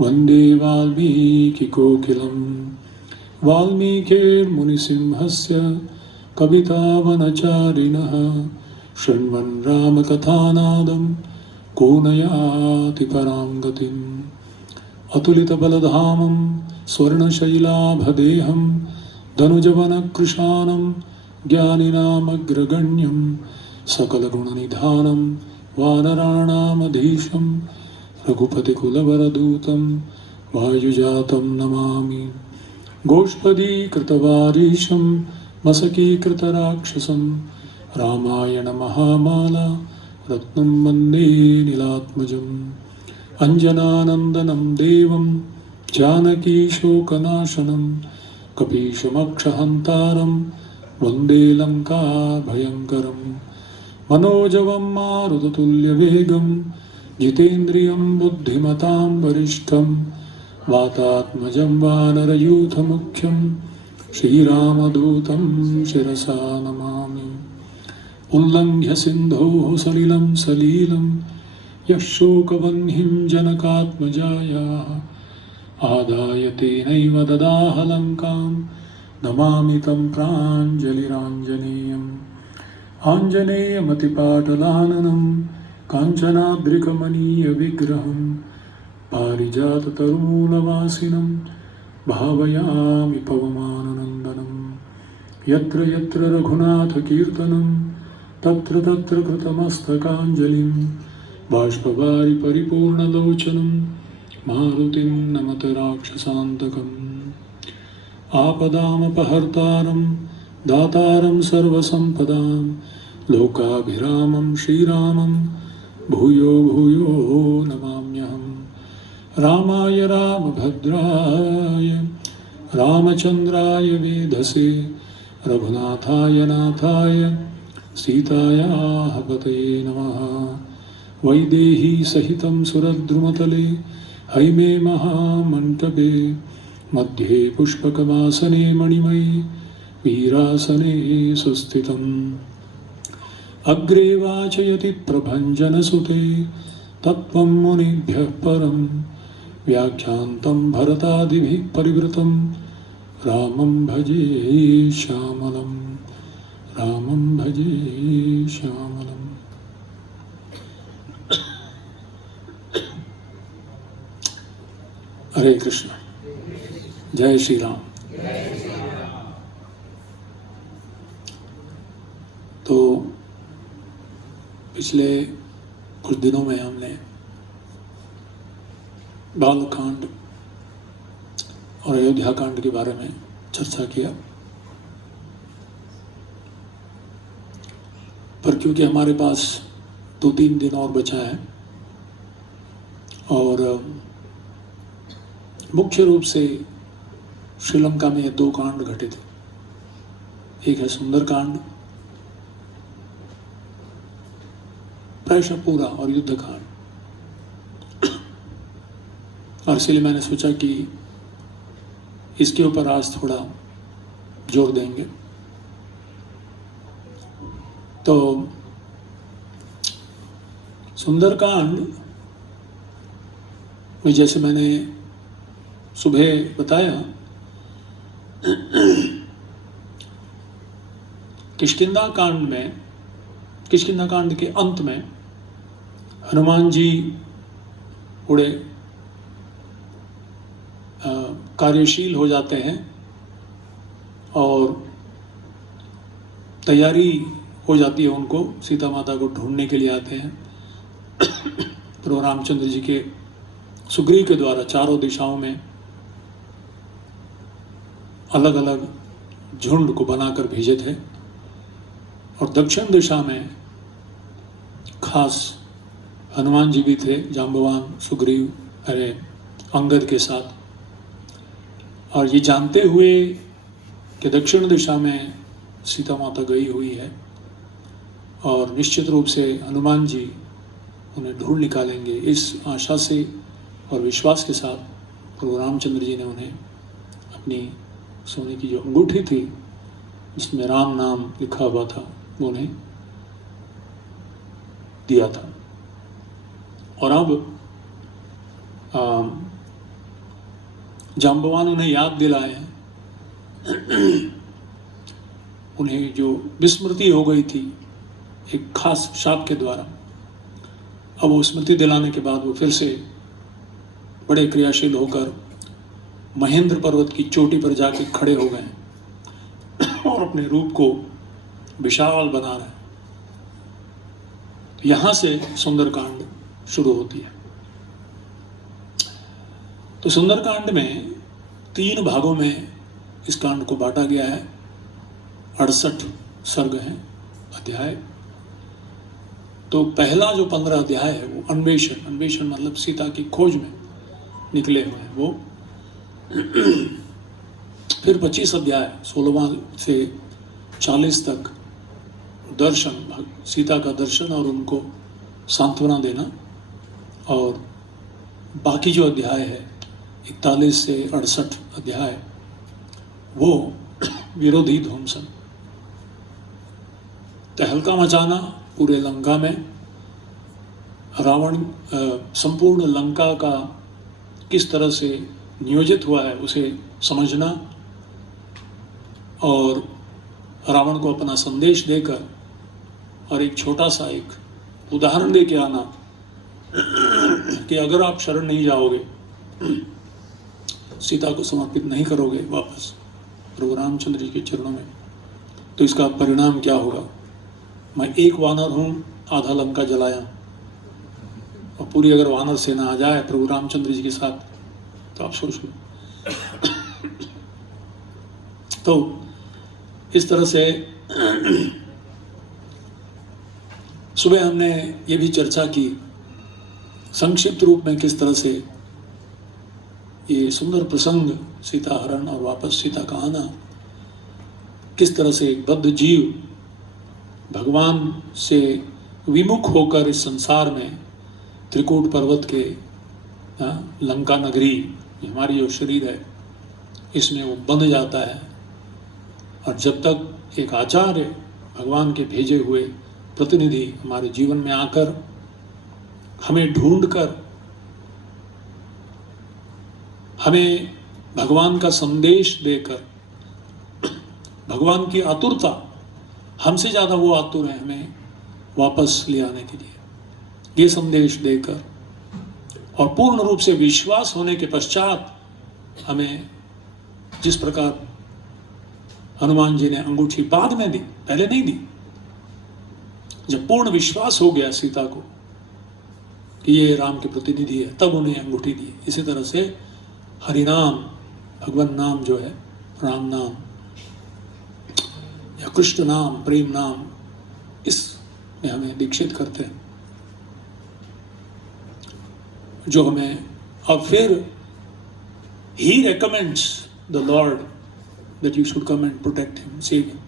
वन्दे वाल्मीकिकोकिलं वाल्मीकिर्मुनिसिंहस्य कवितावनचारिणः शृण्वन् रामकथानादं को न याति परां गतिम् अतुलितबलधामं स्वर्णशैलाभदेहं धनुजवनकृशानं ज्ञानिनामग्रगण्यं सकलगुणनिधानं वानराणामधीशं रघुपतिकुलवरदूतं वायुजातं नमामि गोष्पदीकृतवारीशं मसकीकृतराक्षसं रामायणमहामाला रत्नं वन्दे नीलात्मजम् अंजनानन्दनं देवं जानकीशोकनाशनं कपीशमक्षहन्तारं वन्दे लङ्काभयङ्करं मनोजवं मारुततुल्यवेगं जितेन्द्रियं बुद्धिमतां वरिष्ठं वातात्मजं वानरयूथमुख्यं श्रीरामदूतं शिरसा नमामि उल्लङ्घ्य सिन्धोः सलिलं सलीलं यः शोकवह्निं जनकात्मजायाः आदाय तेनैव ददाह लङ्कां नमामि तं प्राञ्जलिराञ्जनेयम् आञ्जनेयमतिपाटलाननं काञ्चनाद्रिकमनीयविग्रहं पारिजाततरुमूलवासिनं भावयामि पवमाननन्दनं यत्र यत्र रघुनाथकीर्तनं तत्र तत्र कृतमस्तकाञ्जलिं बाष्पवारि परिपूर्णलोचनं मारुतिं नमत राक्षसान्तकम् आपदामपहर्तारं दातारं सर्वसम्पदां लोकाभिरामं श्रीरामं भूयो भूयो नमाम्यहम् रामाय रामभद्राय रामचन्द्राय वेधसे रघुनाथाय नाथाय सीतायाः पतये नमः वैदेही सहितं सुरद्रुमतले हैमे महामण्टपे मध्ये पुष्पकमासने मणिमयी वीरासने सुस्थितम् अग्रे वाचयति प्रभञ्जनसुते तत्त्वं मुनिभ्यः परं व्याख्यान्तं भरतादिभिः परिवृतं रामं भजे श्यामलम् रामं भजे श्यामलम्। हरे कृष्ण, जय श्री राम। तो पिछले कुछ दिनों में हमने बालकांड और अयोध्या कांड के बारे में चर्चा किया, पर क्योंकि हमारे पास 2-3 दिन और बचा है और मुख्य रूप से श्रीलंका में 2 कांड घटे थे। एक है सुंदर कांड प्रायशः पूरा और युद्ध कांड, और इसलिए मैंने सोचा कि इसके ऊपर आज थोड़ा जोर देंगे। तो सुंदरकांड में जैसे मैंने सुबह बताया, किष्किंधा कांड के अंत में हनुमान जी थोड़े कार्यशील हो जाते हैं और तैयारी हो जाती है, उनको सीता माता को ढूंढने के लिए आते हैं। प्रभु रामचंद्र जी के सुग्रीव के द्वारा चारों दिशाओं में अलग अलग झुंड को बनाकर भेजे थे, और दक्षिण दिशा में खास हनुमान जी भी थे, जाम्बवान सुग्रीव अंगद के साथ। और ये जानते हुए कि दक्षिण दिशा में सीता माता गई हुई है और निश्चित रूप से हनुमान जी उन्हें ढूंढ निकालेंगे, इस आशा से और विश्वास के साथ प्रभु रामचंद्र जी ने उन्हें अपनी सोने की जो अंगूठी थी जिसमें राम नाम लिखा हुआ था वो उन्हें दिया था। और अब जाम्बवान उन्हें याद दिलाए हैं, उन्हें जो विस्मृति हो गई थी एक खास शाप के द्वारा, अब वो स्मृति दिलाने के बाद वो फिर से बड़े क्रियाशील होकर महेंद्र पर्वत की चोटी पर जाके खड़े हो गए और अपने रूप को विशाल बना रहे हैं। यहां से सुंदरकांड शुरू होती है। तो सुंदरकांड में 3 भागों में इस कांड को बांटा गया है। 68 सर्ग हैं, अध्याय। तो पहला जो 15 अध्याय है वो अन्वेषण मतलब सीता की खोज में निकले हुए हैं वो। फिर 25 अध्याय 16वां से 40 तक दर्शन, सीता का दर्शन और उनको सांत्वना देना। और बाकी जो अध्याय है 41 से 68 अध्याय वो विरोधी ध्वंसन, तहलका मचाना पूरे लंका में। रावण संपूर्ण लंका का किस तरह से नियोजित हुआ है उसे समझना और रावण को अपना संदेश देकर और एक छोटा सा एक उदाहरण दे के आना कि अगर आप शरण नहीं जाओगे, सीता को समर्पित नहीं करोगे वापस प्रभु रामचंद्र जी के चरणों में, तो इसका परिणाम क्या होगा। मैं एक वानर हूं, आधा लंका जलाया, और पूरी अगर वानर सेना आ जाए प्रभु रामचंद्र जी के साथ तो आप सोच लो। तो इस तरह से सुबह हमने ये भी चर्चा की संक्षिप्त रूप में किस तरह से ये सुंदर प्रसंग सीता हरण और वापस सीता का आना, किस तरह से एक बद्ध जीव भगवान से विमुख होकर इस संसार में त्रिकूट पर्वत के लंका नगरी, हमारी जो शरीर है इसमें वो बंध जाता है। और जब तक एक आचार्य भगवान के भेजे हुए प्रतिनिधि हमारे जीवन में आकर हमें ढूंढकर हमें भगवान का संदेश देकर, भगवान की आतुरता, हमसे ज़्यादा वो आतुर है हमें वापस ले आने के लिए, ये संदेश देकर और पूर्ण रूप से विश्वास होने के पश्चात हमें जिस प्रकार हनुमान जी ने अंगूठी बाद में दी, पहले नहीं दी, जब पूर्ण विश्वास हो गया सीता को कि ये राम के प्रतिनिधि है, तब उन्हें अंगूठी दी। इसी तरह से हरिनाम, भगवान नाम जो है, राम नाम या कृष्ण नाम, प्रेम नाम, इसमें हमें दीक्षित करते हैं, जो हमें अब फिर ही recommends the Lord that you should come and protect him, save him.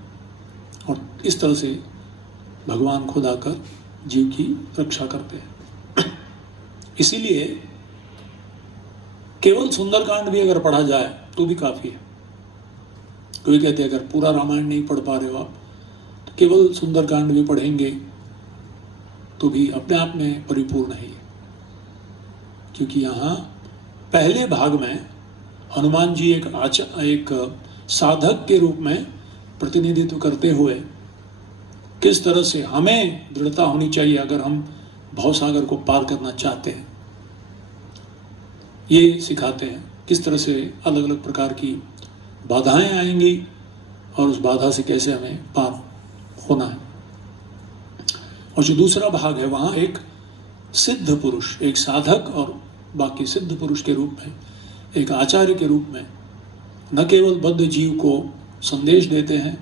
और इस तरह से भगवान खुद आकर जीव की रक्षा करते हैं। इसीलिए केवल सुंदरकांड भी अगर पढ़ा जाए तो भी काफी है। कोई कहते हैं अगर पूरा रामायण नहीं पढ़ पा रहे हो आप तो केवल सुंदरकांड भी पढ़ेंगे तो भी अपने आप में परिपूर्ण है, क्योंकि यहाँ पहले भाग में हनुमान जी एक साधक के रूप में प्रतिनिधित्व करते हुए किस तरह से हमें दृढ़ता होनी चाहिए अगर हम भवसागर को पार करना चाहते हैं, ये सिखाते हैं। किस तरह से अलग अलग प्रकार की बाधाएं आएंगी और उस बाधा से कैसे हमें पार होना है। और जो दूसरा भाग है वहाँ एक सिद्ध पुरुष, एक साधक और बाकी सिद्ध पुरुष के रूप में, एक आचार्य के रूप में न केवल बद्ध जीव को संदेश देते हैं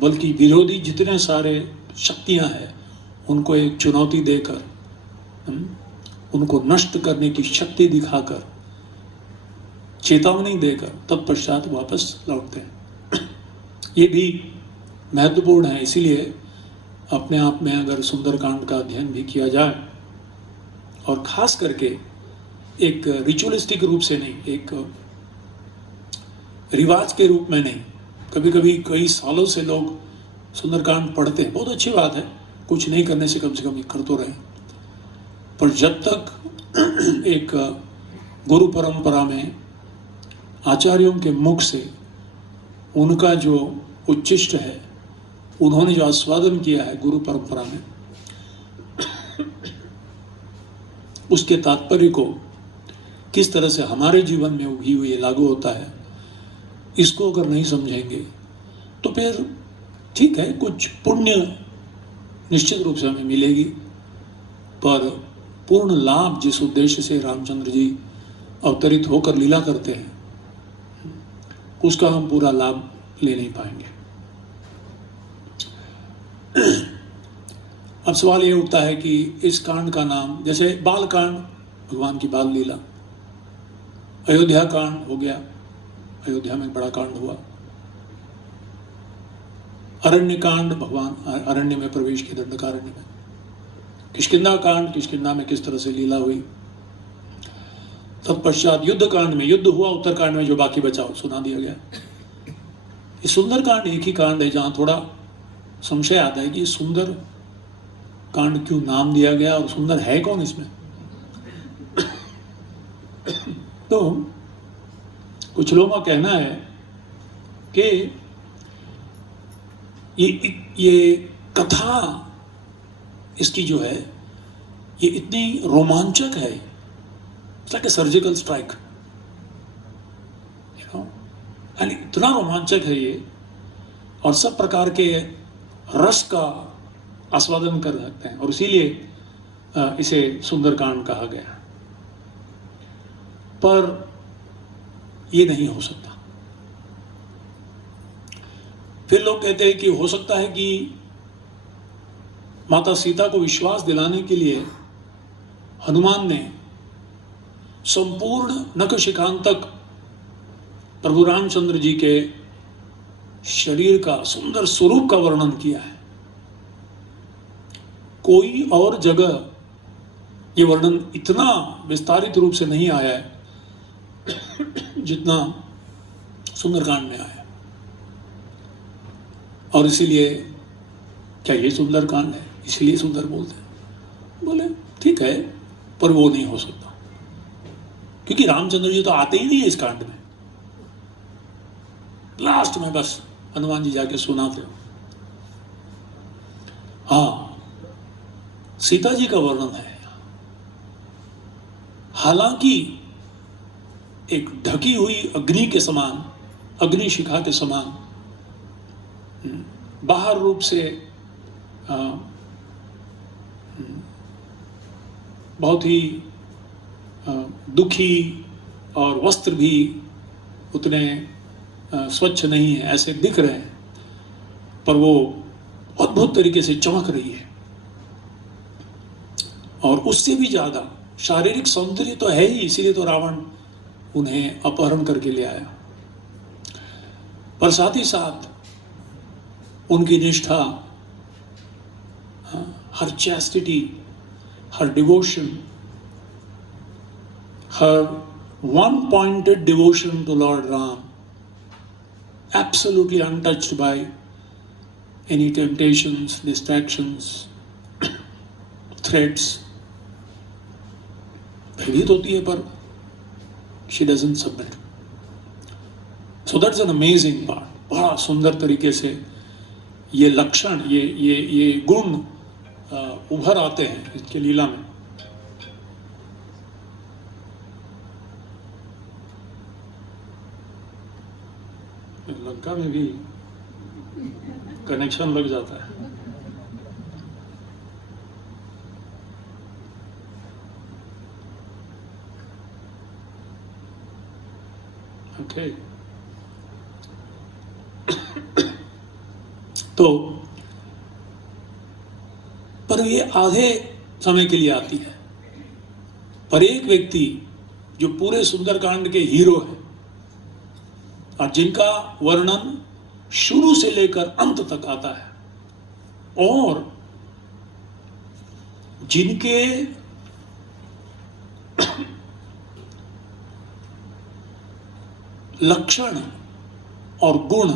बल्कि विरोधी जितने सारे शक्तियां हैं उनको एक चुनौती देकर, उनको नष्ट करने की शक्ति दिखाकर, चेतावनी देकर तत्पश्चात वापस लौटते हैं। ये भी महत्वपूर्ण है। इसीलिए अपने आप में अगर सुंदरकांड का अध्ययन भी किया जाए और खास करके एक रिचुअलिस्टिक रूप से नहीं, एक रिवाज के रूप में नहीं, कभी कभी कई सालों से लोग सुंदरकांड पढ़ते हैं, बहुत अच्छी बात है, कुछ नहीं करने से कम ये कर तो रहे, पर जब तक एक गुरु परंपरा में आचार्यों के मुख से उनका जो उच्चिष्ट है, उन्होंने जो आस्वादन किया है गुरु परंपरा में, उसके तात्पर्य को किस तरह से हमारे जीवन में भी ये लागू होता है, इसको अगर नहीं समझेंगे तो फिर ठीक है, कुछ पुण्य निश्चित रूप से हमें मिलेगी, पर पूर्ण लाभ जिस उद्देश्य से रामचंद्र जी अवतरित होकर लीला करते हैं, उसका हम पूरा लाभ ले नहीं पाएंगे। अब सवाल ये उठता है कि इस कांड का नाम, जैसे बाल कांड भगवान की बाल लीला, अयोध्या कांड हो गया, अयोध्या में बड़ा कांड हुआ, अरण्य कांड भगवान अरण्य में प्रवेश किए, दंडकारण्य में, किष्किंधा कांड, किष्किंधा में किस तरह से लीला हुई, तत्पश्चात युद्ध कांड में युद्ध हुआ, उत्तरकांड में जो बाकी बचा सुना दिया गया। ये सुंदर कांड एक ही कांड है जहां थोड़ा संशय आता है कि सुंदर कांड क्यों नाम दिया गया और सुंदर है कौन इसमें। तो कुछ लोगों का कहना है कि ये कथा इसकी जो है ये इतनी रोमांचक है, लाइक ए सर्जिकल स्ट्राइक, यानी इतना रोमांचक है ये, और सब प्रकार के रस का आस्वादन कर सकते हैं, और इसीलिए इसे सुंदरकांड कहा गया। पर ये नहीं हो सकता। फिर लोग कहते हैं कि हो सकता है कि माता सीता को विश्वास दिलाने के लिए हनुमान ने संपूर्ण नखशिखांतक प्रभु रामचंद्र जी के शरीर का, सुंदर स्वरूप का वर्णन किया है। कोई और जगह ये वर्णन इतना विस्तारित रूप से नहीं आया है जितना सुंदरकांड में आया, और इसीलिए क्या ये सुंदरकांड है इसलिए सुंदर बोलते हैं। बोले ठीक है, पर वो नहीं हो सकता, क्योंकि रामचंद्र जी तो आते ही नहीं है इस कांड में। लास्ट में बस हनुमान जी जाके सुनाते हो। हाँ, सीता जी का वर्णन है, हालांकि एक ढकी हुई अग्नि के समान, अग्नि शिखा के समान, बाहर रूप से बहुत ही दुखी, और वस्त्र भी उतने स्वच्छ नहीं है, ऐसे दिख रहे हैं, पर वो अद्भुत तरीके से चमक रही है। और उससे भी ज्यादा शारीरिक सौंदर्य तो है ही, इसीलिए तो रावण उन्हें अपहरण करके ले आया, पर साथ ही साथ उनकी निष्ठा, her chastity, her devotion, her one pointed devotion to Lord Ram, absolutely untouched by any temptations, distractions, threats. भयभीत होती है पर she doesn't submit. So that's an amazing part. बड़ा सुंदर तरीके से ये लक्षण, ये गुण उभर आते हैं इसके लीला में। लंका में भी कनेक्शन लग जाता है। ओके, तो पर ये आधे समय के लिए आती है, पर एक व्यक्ति जो पूरे सुंदरकांड के हीरो है और जिनका वर्णन शुरू से लेकर अंत तक आता है, और जिनके लक्षण और गुण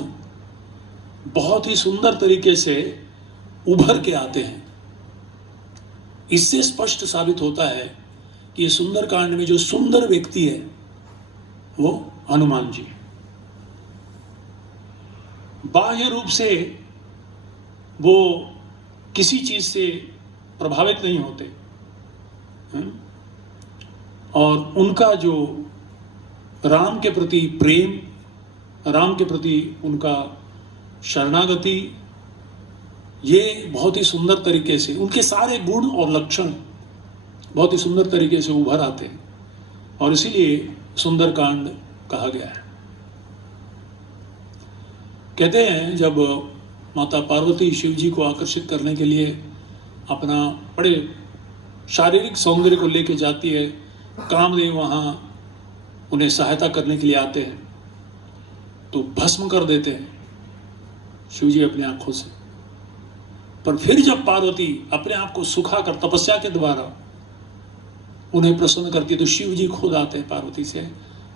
बहुत ही सुंदर तरीके से उभर के आते हैं, इससे स्पष्ट साबित होता है ये सुंदरकांड में जो सुंदर व्यक्ति है वो हनुमान जी। बाह्य रूप से वो किसी चीज से प्रभावित नहीं होते और उनका जो राम के प्रति प्रेम, राम के प्रति उनका शरणागति, ये बहुत ही सुंदर तरीके से, उनके सारे गुण और लक्षण बहुत ही सुंदर तरीके से उभर आते हैं और इसीलिए सुंदरकांड कहा गया है। कहते हैं जब माता पार्वती शिव जी को आकर्षित करने के लिए अपना बड़े शारीरिक सौंदर्य को लेके जाती है, कामदेव वहाँ उन्हें सहायता करने के लिए आते हैं तो भस्म कर देते हैं शिव जी अपनी आंखों से। पर फिर जब पार्वती अपने आप को सुखा कर तपस्या के द्वारा उन्हें प्रसन्न करती है तो शिव जी खुद आते हैं पार्वती से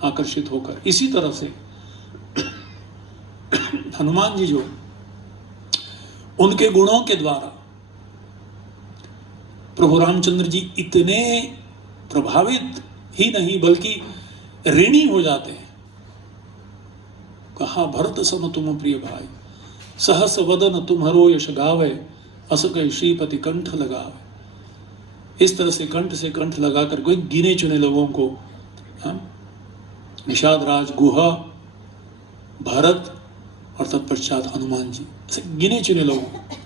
आकर्षित होकर। इसी तरह से हनुमान जी जो उनके गुणों के द्वारा प्रभु रामचंद्र जी इतने प्रभावित ही नहीं बल्कि ऋणी हो जाते हैं। कहा भरत सम तुम प्रिय भाई, सहस वदन तुम्हारो यश गावे, अस कह श्रीपति कंठ लगावे। इस तरह से कंठ लगाकर कोई गिने चुने लोगों को निषाद राज, गुहा, भरत और तत्पश्चात हनुमान जी, ऐसे गिने चुने लोगों को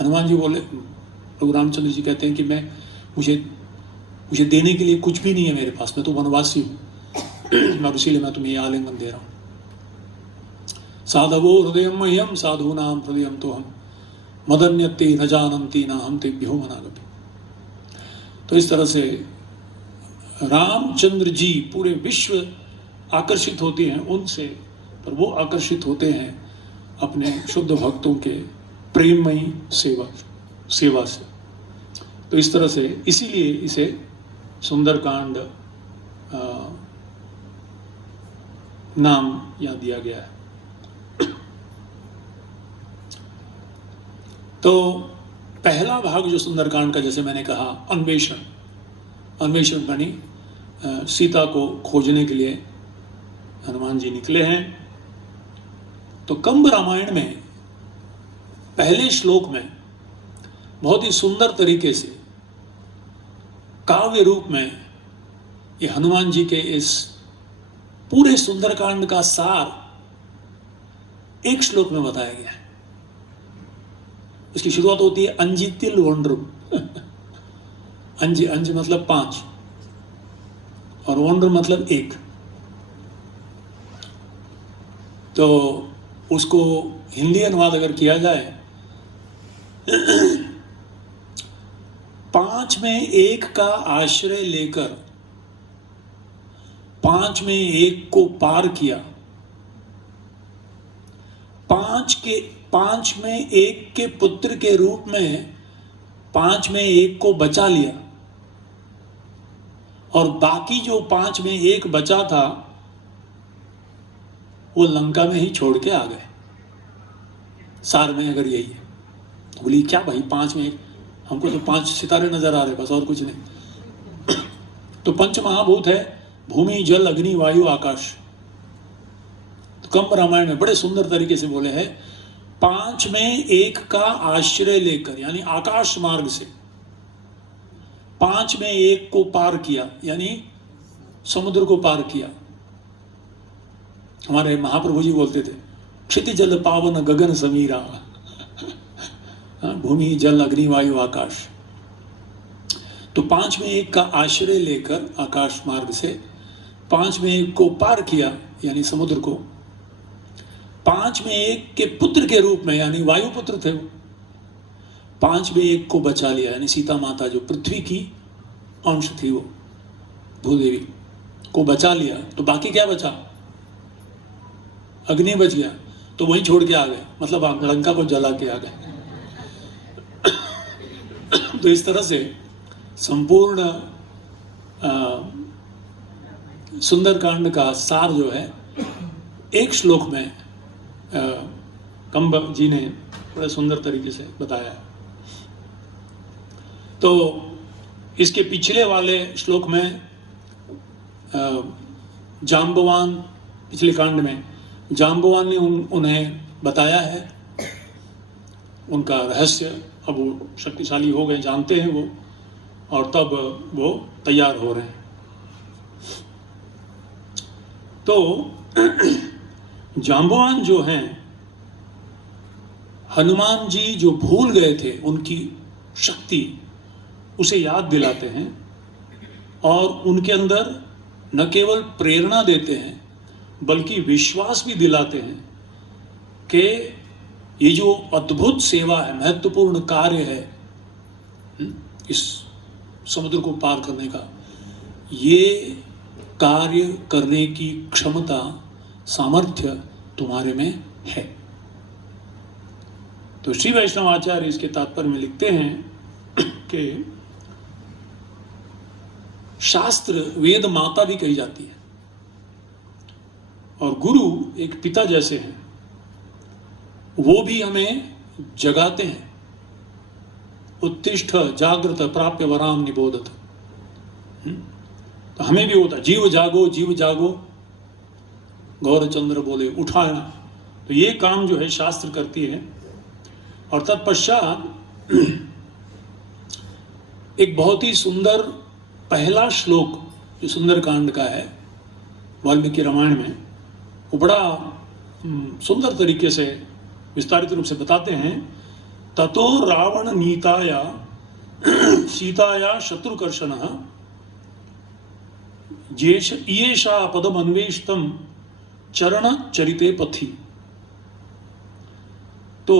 हनुमान जी बोले। प्रभु रामचंद्र जी कहते हैं कि मुझे देने के लिए कुछ भी नहीं है मेरे पास, मैं तो वनवासी हूं और इसीलिए मैं तुम्हें आलिंगन दे रहा हूं। साधवो हृदय मह्यम साधूनाम हृदय तो हम मदन्यते न जानन्ति न हम तेभ्यो मनागपि। तो इस तरह से रामचंद्र जी पूरे विश्व आकर्षित होते हैं उनसे, पर वो आकर्षित होते हैं अपने शुद्ध भक्तों के प्रेममयी सेवा से। तो इस तरह से इसीलिए इसे सुंदरकांड नाम या दिया गया है। तो पहला भाग जो सुंदरकांड का, जैसे मैंने कहा, अन्वेषण बनी सीता को खोजने के लिए हनुमान जी निकले हैं। तो कंब रामायण में पहले श्लोक में बहुत ही सुंदर तरीके से काव्य रूप में ये हनुमान जी के इस पूरे सुंदरकांड का सार एक श्लोक में बताया गया है। उसकी शुरुआत होती है अंजितिल वोंड्रुम। अंज मतलब 5 और वोंड्रुम मतलब 1। तो उसको हिंदी अनुवाद अगर किया जाए 5 में 1 का आश्रय लेकर 5 में 1 को पार किया, 5 में 1 के पुत्र के रूप में 5 में 1 को बचा लिया और बाकी जो 5 में 1 बचा था वो लंका में ही छोड़ के आ गए। सार में अगर यही है तो बोली क्या भाई 5 में 1, हमको तो 5 सितारे नजर आ रहे, बस और कुछ नहीं। तो पंच महाभूत है भूमि, जल, अग्नि, वायु, आकाश। तो कंब रामायण में बड़े सुंदर तरीके से बोले हैं 5 में 1 का आश्रय लेकर, यानी आकाश मार्ग से 5 में 1 को पार किया, यानी समुद्र को पार किया। हमारे महाप्रभु जी बोलते थे क्षिति जल पावन गगन समीरा, भूमि, जल, अग्नि, वायु, आकाश। तो 5 में 1 का आश्रय लेकर आकाश मार्ग से 5 में 1 को पार किया, यानी समुद्र को। 5 में 1 के पुत्र के रूप में, यानी वायुपुत्र थे वो, 5 में 1 को बचा लिया, यानी सीता माता जो पृथ्वी की अंश थी वो भूदेवी को बचा लिया। तो बाकी क्या बचा? अग्नि बच गया, तो वहीं छोड़ के आ गए, मतलब लंका को जला के आ गए। तो इस तरह से संपूर्ण सुंदरकांड का सार जो है एक श्लोक में कंब जी ने बड़े सुंदर तरीके से बताया है। तो इसके पिछले वाले श्लोक में जाम्बवान, पिछले कांड में जाम्बवान ने उन्हें बताया है उनका रहस्य। अब वो शक्तिशाली हो गए, जानते हैं वो, और तब वो तैयार हो रहे हैं। तो जाम्बवान जो हैं, हनुमान जी जो भूल गए थे उनकी शक्ति, उसे याद दिलाते हैं और उनके अंदर न केवल प्रेरणा देते हैं बल्कि विश्वास भी दिलाते हैं कि ये जो अद्भुत सेवा है, महत्वपूर्ण कार्य है इस समुद्र को पार करने का, ये कार्य करने की क्षमता, सामर्थ्य तुम्हारे में है। तो श्री वैष्णव आचार्य इसके तात्पर्य में लिखते हैं कि शास्त्र वेद माता भी कही जाती है और गुरु एक पिता जैसे हैं, वो भी हमें जगाते हैं। उत्तिष्ठ जागृत प्राप्य वराम निबोधत। तो हमें भी होता, जीव जागो जीव जागो, गौरचंद्र बोले उठाना। तो ये काम जो है शास्त्र करती है। और तत्पश्चात एक बहुत ही सुंदर पहला श्लोक जो सुंदरकांड का है वाल्मीकि रामायण में, वो बड़ा सुंदर तरीके से विस्तारित रूप से बताते हैं। ततो रावण नीताया सीताया शत्रुकर्षण येषा पदम अन्वेष्टम चरण चरिते पथि। तो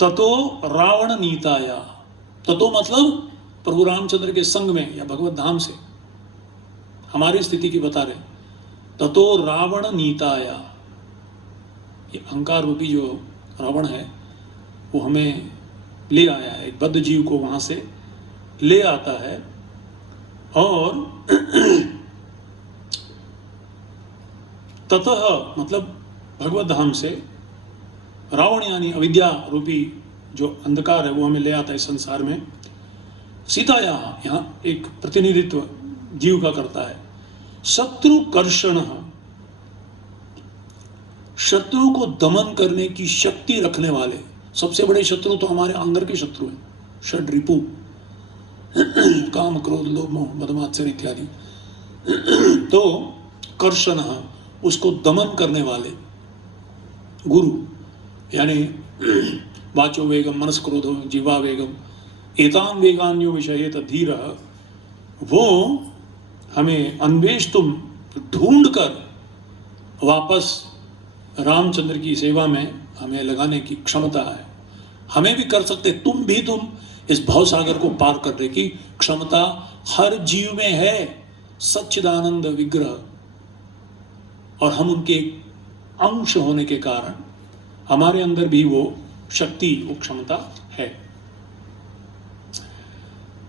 ततो रावण नीताया, ततो मतलब प्रभु रामचंद्र के संग में या भगवत धाम से हमारी स्थिति की बता रहे। ततो रावण नीताया, ये अहंकार रूपी जो रावण है वो हमें ले आया है, एक बद्ध जीव को वहां से ले आता है। और ततः मतलब भगवत धाम से, रावण यानी अविद्या रूपी जो अंधकार है वो हमें ले आता है इस संसार में। सीताया यहाँ एक प्रतिनिधित्व जीव का करता है। शत्रु कर्षण, शत्रु को दमन करने की शक्ति रखने वाले। सबसे बड़े शत्रु तो हमारे अंदर के शत्रु हैं, षड रिपु, काम क्रोध लोभ मोह मद मात्सर्य इत्यादि। तो कर्षण, उसको दमन करने वाले गुरु, यानी वाचो वेगम मनस क्रोधो जीवा वेगम एताम वेगान्यो विषयेत धीरः, वो हमें अन्वेष्टुम ढूंढ कर वापस रामचंद्र की सेवा में हमें लगाने की क्षमता है। हमें भी कर सकते, तुम इस भवसागर को पार करने की क्षमता हर जीव में है, सच्चिदानंद विग्रह। और हम उनके अंश होने के कारण हमारे अंदर भी वो शक्ति, वो क्षमता है।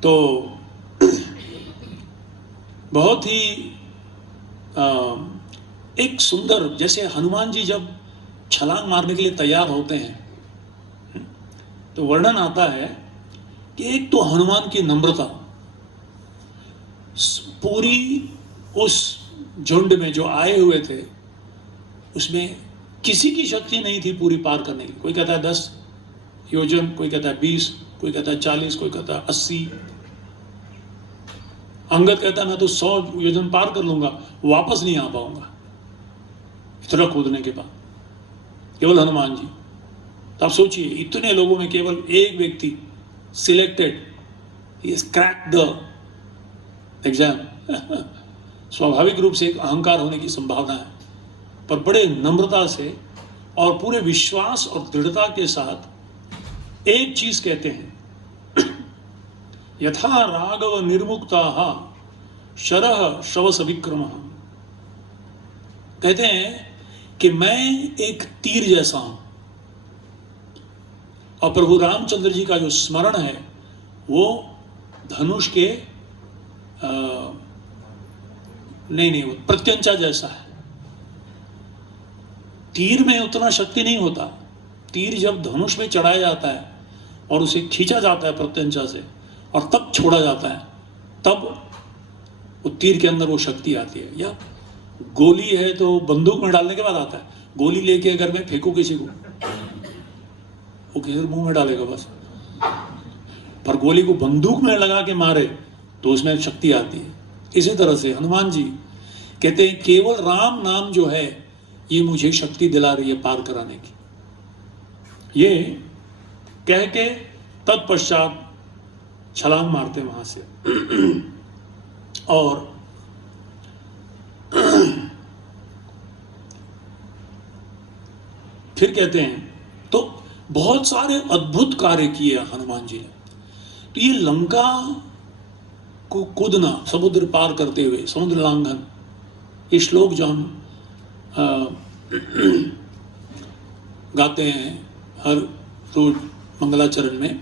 तो बहुत ही एक सुंदर, जैसे हनुमान जी जब छलांग मारने के लिए तैयार होते हैं तो वर्णन आता है कि एक तो हनुमान की नम्रता, पूरी उस झुंड में जो आए हुए थे उसमें किसी की शक्ति नहीं थी पूरी पार करने की। कोई कहता है 10 योजन, कोई कहता है 20, कोई कहता है 40, कोई कहता है 80। अंगद कहता है मैं तो 100 योजन पार कर लूंगा, वापस नहीं आ पाऊंगा इतना कूदने के बाद। केवल हनुमान जी। तो आप सोचिए, इतने लोगों में केवल एक व्यक्ति selected, he has cracked the exam. स्वाभाविक रूप से एक अहंकार होने की संभावना है, पर बड़े नम्रता से और पूरे विश्वास और दृढ़ता के साथ एक चीज कहते हैं, यथा राघव निर्मुक्ता शरह शवस विक्रम। कहते हैं कि मैं एक तीर जैसा हूं और प्रभु रामचंद्र जी का जो स्मरण है वो धनुष के नहीं, वो प्रत्यंचा जैसा है। तीर में उतना शक्ति नहीं होता। तीर जब धनुष में चढ़ाया जाता है और उसे खींचा जाता है प्रत्यंचा से और तब छोड़ा जाता है, तब वो तीर के अंदर वो शक्ति आती है। या गोली है तो बंदूक में डालने के बाद आता है, गोली लेके अगर मैं फेंकू किसी को, वो किसी मुंह में डालेगा बस। पर गोली को बंदूक में लगा के मारे तो उसमें शक्ति आती है। इसी तरह से हनुमान जी कहते हैं केवल राम नाम जो है ये मुझे शक्ति दिला रही है पार कराने की। ये कह के तत्पश्चात छलांग मारते वहां से और फिर कहते हैं तो बहुत सारे अद्भुत कार्य किए हनुमान जी ने। तो ये लंका को कूदना, समुद्र पार करते हुए, समुद्र लांघन, ये श्लोक जो हम गाते हैं हर रोज मंगलाचरण में,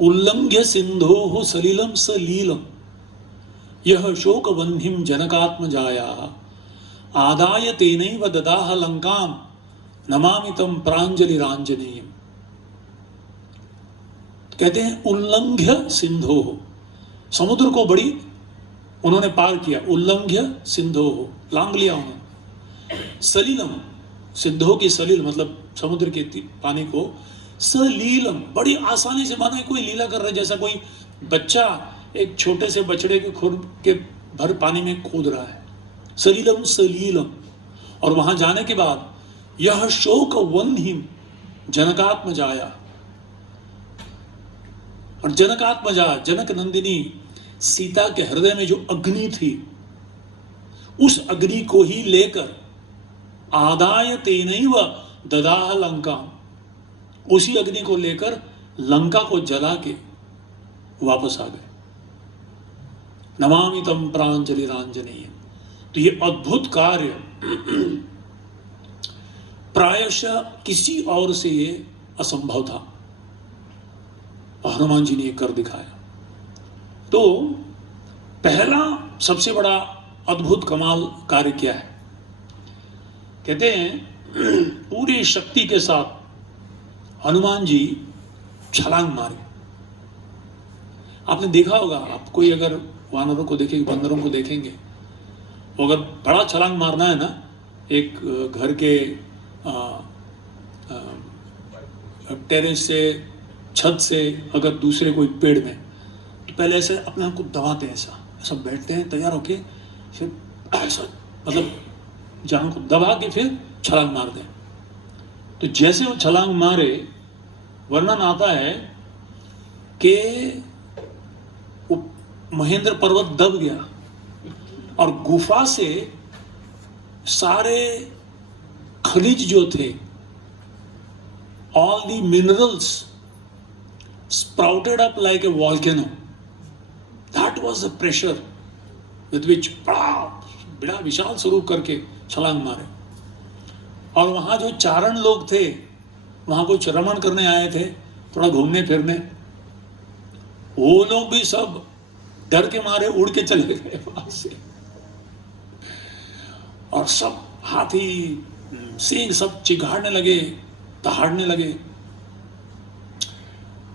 उल्लंघ्य सिंधो सलिलम सलीलम यह शोक बंधिम जनकात्मजाया आदाय तेनैव ददाह लंकाम नमामि तम प्रांजलिरांजनेयम। कहते हैं उल्लंघ्य सिंधो, समुद्र को बड़ी उन्होंने पार किया, उल्लंघ्य सिंधो, लांघ लिया उन्होंने। सलीलम, सिंधो की सलील मतलब समुद्र के पानी को, सलीलम बड़ी आसानी से, मानो कोई लीला कर रहा है, जैसा कोई बच्चा एक छोटे से बछड़े के खुर के भर पानी में कूद रहा है। सलीलम सलीलम। और वहां जाने के बाद यह शोक वन्हिम जनकात्मजाया, और जनकात्मजा जनक नंदिनी सीता के हृदय में जो अग्नि थी उस अग्नि को ही लेकर आदाय तेनैव ददाह लंका, उसी अग्नि को लेकर लंका को जला के वापस आ गए। नमामि तम प्रांजलिरांजनेयम। तो ये अद्भुत कार्य प्रायशः किसी और से ये असंभव था, हनुमान जी ने कर दिखाया। तो पहला सबसे बड़ा अद्भुत कमाल कार्य क्या है? कहते हैं पूरी शक्ति के साथ हनुमान जी छलांग मारे। आपने देखा होगा, आप कोई अगर वानरों को देखेंगे, बंदरों को देखेंगे, वो अगर बड़ा छलांग मारना है ना, एक घर के टेरेस से, छत से अगर दूसरे कोई पेड़ में, तो पहले ऐसे अपने आप को दबाते हैं, ऐसा बैठते हैं तैयार होके, फिर ऐसा मतलब जहां को दबा के फिर छलांग मार दें। तो जैसे वो छलांग मारे, वर्णन आता है कि वो महेंद्र पर्वत दब गया और गुफा से सारे खनिज जो थे, all the minerals sprouted up like a volcano. That was the pressure with which बड़ा विशाल स्वरूप करके छलांग मारे। और वहां जो चारण लोग थे, वहां कुछ रमण करने आए थे, थोड़ा घूमने फिरने, वो लोग भी सब डर के मारे उड़ के चले गए वहां से। और सब हाथी सिंह सब चिघाड़ने लगे, दहाड़ने लगे,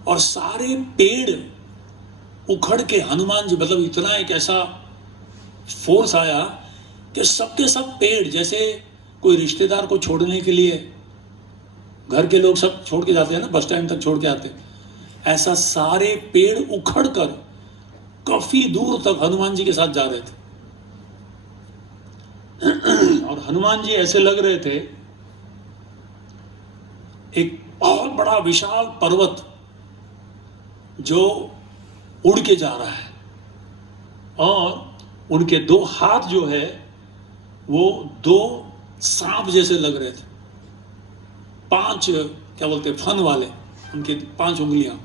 और सारे पेड़ उखड़ के हनुमान जी, मतलब इतना एक ऐसा फोर्स आया कि सबके सब पेड़, जैसे कोई रिश्तेदार को छोड़ने के लिए घर के लोग सब छोड़ के जाते हैं ना, बस स्टैंड तक छोड़ के आते, ऐसा सारे पेड़ उखड़ कर काफी दूर तक हनुमान जी के साथ जा रहे थे। और हनुमान जी ऐसे लग रहे थे एक बहुत बड़ा विशाल पर्वत जो उड़ के जा रहा है, और उनके दो हाथ जो है वो दो सांप जैसे लग रहे थे, 5 क्या बोलते फन वाले, उनके 5 उंगलियां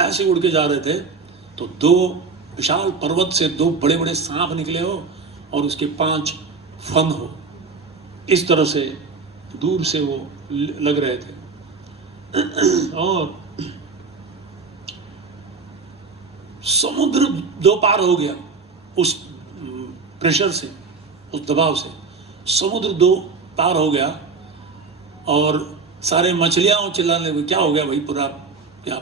ऐसे उड़ के जा रहे थे। तो 2 विशाल पर्वत से 2 बड़े बड़े सांप निकले हो और उसके 5 फन हो, इस तरह से दूर से वो लग रहे थे। और समुद्र 2 पार हो गया उस प्रेशर से, उस दबाव से समुद्र 2 पार हो गया, और सारे मछलियां चिल्लाने लगे, क्या हो गया भाई, पूरा क्या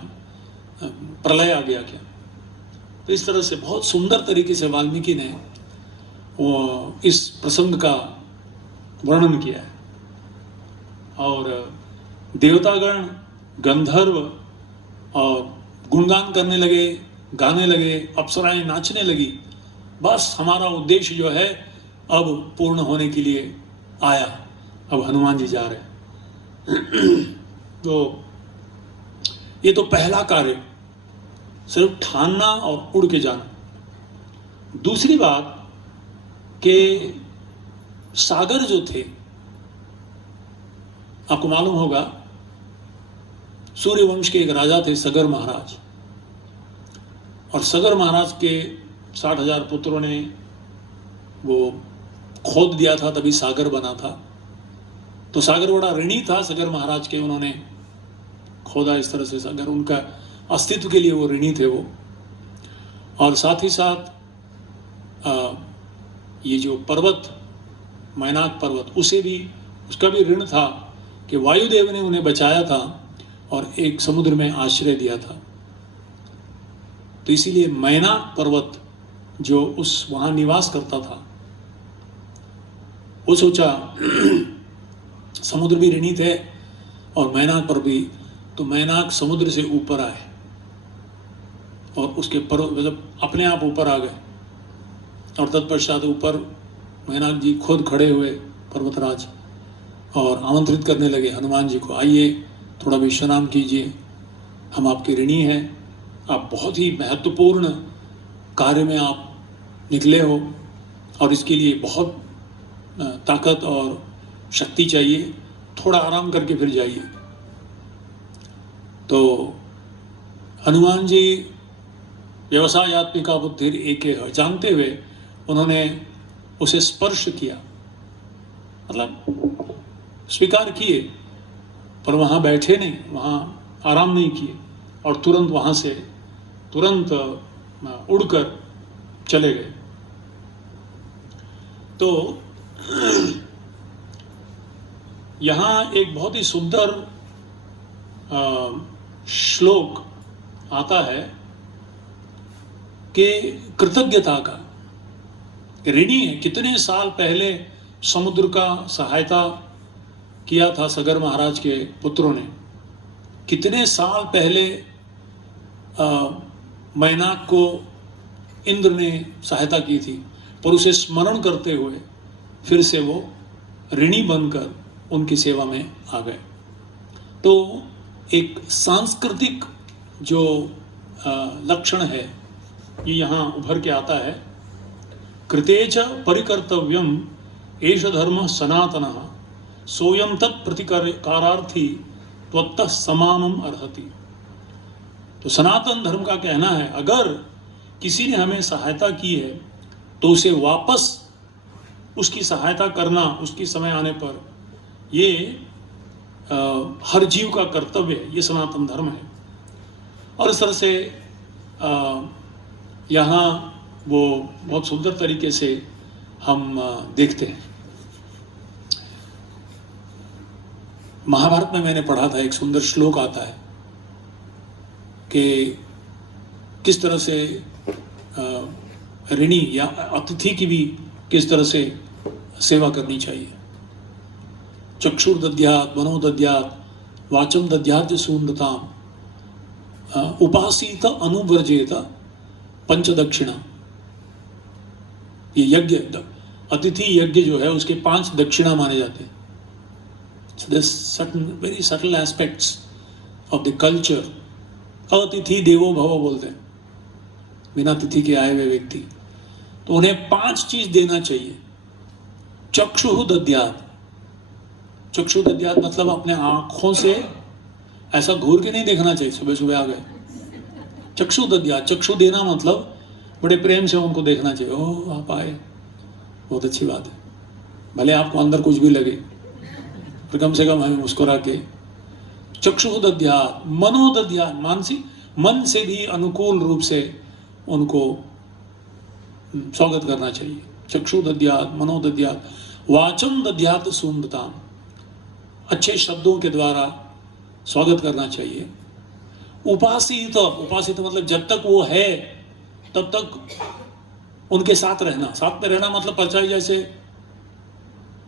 प्रलय आ गया क्या? तो इस तरह से बहुत सुंदर तरीके से वाल्मीकि ने वो इस प्रसंग का वर्णन किया है। और देवतागण, गंधर्व और गुणगान करने लगे, गाने लगे, अप्सराएं नाचने लगी। बस हमारा उद्देश्य जो है अब पूर्ण होने के लिए आया, अब हनुमान जी जा रहे हैं। तो ये तो पहला कार्य, सिर्फ ठानना और उड़ के जाना। दूसरी बात कि सागर जो थे, आपको मालूम होगा सूर्यवंश के एक राजा थे सगर महाराज, और सगर महाराज के 60,000 पुत्रों ने वो खोद दिया था, तभी सागर बना था। तो सागर बड़ा ऋणी था सगर महाराज के, उन्होंने खोदा इस तरह से सागर, उनका अस्तित्व के लिए वो ऋणी थे वो। और साथ ही साथ ये जो पर्वत, मैनाक पर्वत, उसका भी ऋण था कि वायुदेव ने उन्हें बचाया था और एक समुद्र में आश्रय दिया था। तो इसीलिए मैनाक पर्वत जो वहां निवास करता था, वो सोचा समुद्र भी ऋणी थे और मैनाक पर भी, तो मैनाक समुद्र से ऊपर आए और उसके पर्वत मतलब अपने आप ऊपर आ गए। और तत्पश्चात ऊपर मैनाक जी खुद खड़े हुए पर्वतराज और आमंत्रित करने लगे हनुमान जी को, आइए थोड़ा विश्राम कीजिए, हम आपके ऋणी हैं, आप बहुत ही महत्वपूर्ण कार्य में आप निकले हो और इसके लिए बहुत ताकत और शक्ति चाहिए, थोड़ा आराम करके फिर जाइए। तो हनुमान जी व्यवसायात्मिका बुद्धि एके है, जानते हुए उन्होंने उसे स्पर्श किया, मतलब स्वीकार किए, पर वहाँ बैठे नहीं, वहाँ आराम नहीं किए और तुरंत वहाँ से उड़कर चले गए। तो यहाँ एक बहुत ही सुंदर श्लोक आता है कि कृतज्ञता का, ऋणी है। कितने साल पहले समुद्र का सहायता किया था सगर महाराज के पुत्रों ने, कितने साल पहले मैनाक को इंद्र ने सहायता की थी, पर उसे स्मरण करते हुए फिर से वो ऋणी बनकर उनकी सेवा में आ गए। तो एक सांस्कृतिक जो लक्षण है ये यहाँ उभर के आता है। कृतेच परिकर्तव्यम एष धर्म सनातनः सोयम तत्प्रतिकारार्थी त्वत्तः समामम अर्हति। तो सनातन धर्म का कहना है, अगर किसी ने हमें सहायता की है तो उसे वापस उसकी सहायता करना उसकी समय आने पर, ये हर जीव का कर्तव्य है, ये सनातन धर्म है। और इस तरह से यहाँ वो बहुत सुंदर तरीके से हम देखते हैं। महाभारत में मैंने पढ़ा था, एक सुंदर श्लोक आता है कि किस तरह से ऋणी या अतिथि की भी किस तरह से सेवा करनी चाहिए। चक्षुर्दद्यात् मनो दद्यात् वाचम दद्यात् सूंदताम उपासीत अनुवर्जेत पंचदक्षिणा। ये यज्ञ, अतिथि यज्ञ जो है उसके 5 दक्षिणा माने जाते हैं। So there's certain very subtle aspects of the culture. अतिथि देवो भव बोलते हैं, बिना तिथि के आए हुए व्यक्ति, तो उन्हें 5 चीज देना चाहिए। चक्षु दद्यात्, चक्षु दद्यात् मतलब अपने आंखों से ऐसा घूर के नहीं देखना चाहिए, सुबह सुबह आ गए चक्षु दद्यात्। चक्षु देना मतलब बड़े प्रेम से उनको देखना चाहिए, ओह आप आए, बहुत अच्छी बात है, भले आपको अंदर कुछ भी लगे पर कम से कम हमें मुस्कुरा के। चक्षु दद्यात् मनो दद्यात्, मानसिक मन से भी अनुकूल रूप से उनको स्वागत करना चाहिए। चक्षु दद्यात् मनो दद्यात् वाचम दद्यात् सूंदताम, अच्छे शब्दों के द्वारा स्वागत करना चाहिए। उपासित, उपासित मतलब जब तक वो है तब तक उनके साथ रहना। साथ में रहना मतलब परछाई जैसे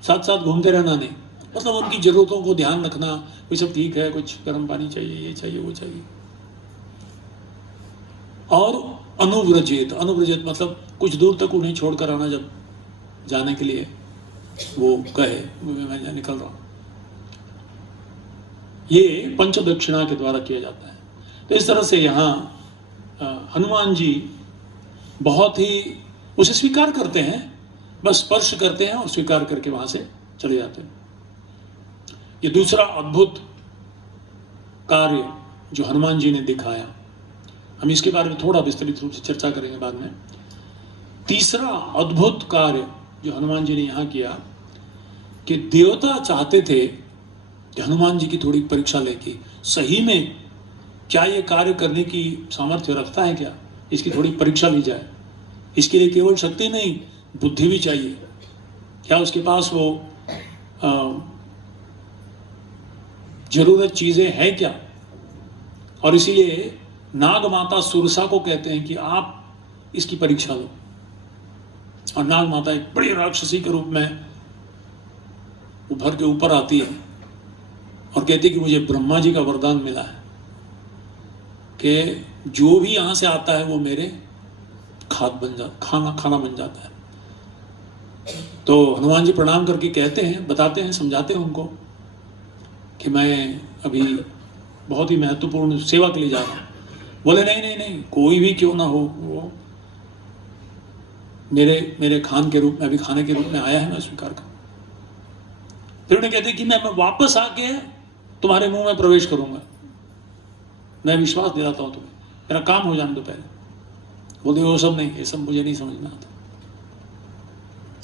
साथ साथ घूमते रहना नहीं, मतलब उनकी जरूरतों को ध्यान रखना, ये सब ठीक है, कुछ गर्म पानी चाहिए, ये चाहिए, वो चाहिए। और अनुव्रजित, अनुव्रजित मतलब कुछ दूर तक उन्हें छोड़कर आना, जब जाने के लिए वो कहे मैं निकल रहा हूं। ये पंच दक्षिणा के द्वारा किया जाता है। तो इस तरह से यहाँ हनुमान जी बहुत ही उसे स्वीकार करते हैं, बस स्पर्श करते हैं और स्वीकार करके वहां से चले जाते हैं। ये दूसरा अद्भुत कार्य जो हनुमान जी ने दिखाया, हम इसके बारे में थोड़ा विस्तृत रूप से चर्चा करेंगे बाद में। तीसरा अद्भुत कार्य जो हनुमान जी ने यहाँ किया कि देवता चाहते थे कि हनुमान जी की थोड़ी परीक्षा लेके सही में क्या ये कार्य करने की सामर्थ्य रखता है, क्या इसकी थोड़ी परीक्षा ली जाए। इसके लिए केवल शक्ति नहीं, बुद्धि भी चाहिए। क्या उसके पास वो जरूरत चीजें हैं क्या। और इसीलिए नाग माता सुरसा को कहते हैं कि आप इसकी परीक्षा लो। और नाग माता एक बड़ी राक्षसी के रूप में उभर के ऊपर आती है और कहती है कि मुझे ब्रह्मा जी का वरदान मिला है कि जो भी यहां से आता है वो मेरे खाना बन जाता है। तो हनुमान जी प्रणाम करके कहते हैं, बताते हैं, समझाते हैं उनको कि मैं अभी बहुत ही महत्वपूर्ण सेवा के लिए जा रहा हूं। बोले नहीं नहीं नहीं, कोई भी क्यों ना हो, वो मेरे खान के रूप में, अभी खाने के रूप में आया है, मैं स्वीकार कर। फिर उन्हें कहते कि मैं वापस आके तुम्हारे मुंह में प्रवेश करूंगा, मैं विश्वास दिलाता हूं तुम्हें, मेरा काम हो जाने दो पहले। बोलते वो सब नहीं, ये सब मुझे नहीं समझ में आता।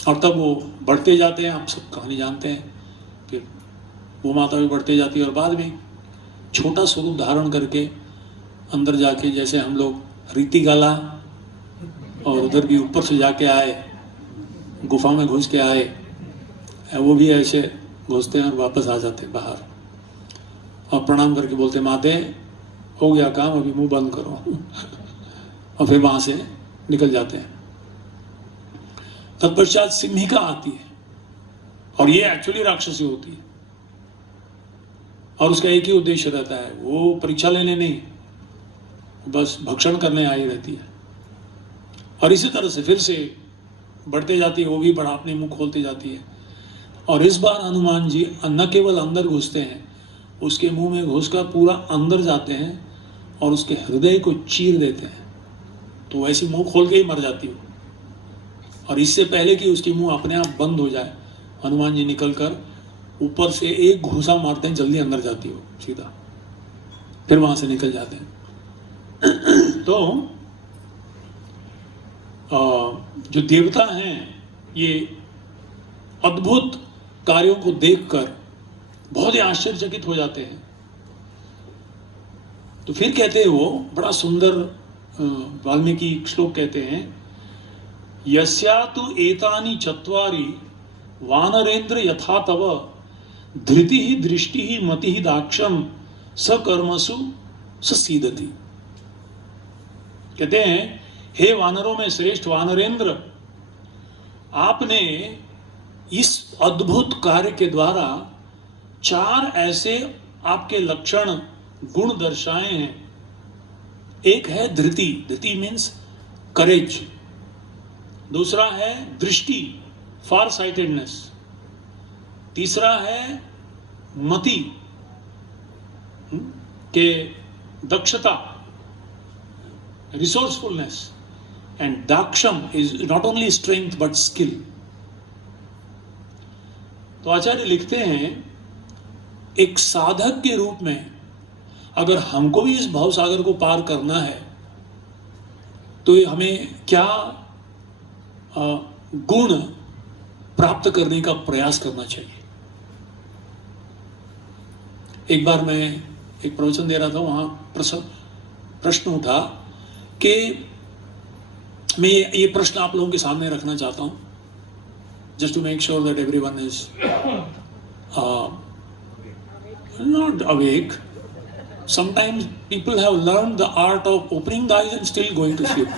और तब वो बढ़ते जाते हैं, आप सब कहानी जानते हैं। फिर वो माता भी बढ़ते जाती है और बाद में छोटा स्वरूप धारण करके अंदर जाके, जैसे हम लोग रीति गाला और उधर भी ऊपर से जाके आए, गुफा में घुस के आए, वो भी ऐसे घुसते हैं और वापस आ जाते बाहर और प्रणाम करके बोलते माते हो गया काम, अभी मुंह बंद करो और फिर वहां से निकल जाते हैं। तत्पश्चात सिंहिका आती है और ये एक्चुअली राक्षसी होती है और उसका एक ही उद्देश्य रहता है, वो परीक्षा लेने नहीं, बस भक्षण करने आई रहती है। और इसी तरह से फिर से बढ़ते जाती है, वो भी बड़ा अपने मुंह खोलती जाती है। और इस बार हनुमान जी न केवल अंदर घुसते हैं, उसके मुंह में घुसकर पूरा अंदर जाते हैं और उसके हृदय को चीर देते हैं। तो वैसे मुंह खोल के ही मर जाती हो। और इससे पहले कि उसकी मुंह अपने आप बंद हो जाए, हनुमान जी निकलकर ऊपर से एक घूसा मारते हैं, जल्दी अंदर जाती हो सीधा, फिर वहां से निकल जाते हैं। तो जो देवता हैं ये अद्भुत कार्यों को देखकर बहुत ही आश्चर्यचकित हो जाते हैं। तो फिर कहते हैं वो बड़ा सुंदर वाल्मीकि श्लोक कहते हैं, यस्या तु एतानि चत्वारि वानरेंद्र यथा तव धृति ही दृष्टि ही मति ही दाक्षम सकर्मसु ससीदति। कहते हैं हे वानरों में श्रेष्ठ वानरेंद्र, आपने इस अद्भुत कार्य के द्वारा 4 ऐसे आपके लक्षण गुण दर्शाए हैं। एक है धृति, धृति मीन्स करेज। दूसरा है दृष्टि, फार साइटेडनेस। तीसरा है मति के दक्षता, रिसोर्सफुलनेस। एंड दाक्षम is not only strength but skill. तो आचार्य लिखते हैं एक साधक के रूप में अगर हमको भी इस भवसागर को पार करना है तो हमें क्या गुण प्राप्त करने का प्रयास करना चाहिए। एक बार मैं एक प्रवचन दे रहा था, वहां प्रश्न उठा कि मैं ये प्रश्न आप लोगों के सामने रखना चाहता हूं, just to make sure that everyone is not awake. Sometimes people have learned the art of opening the eyes and still going to sleep.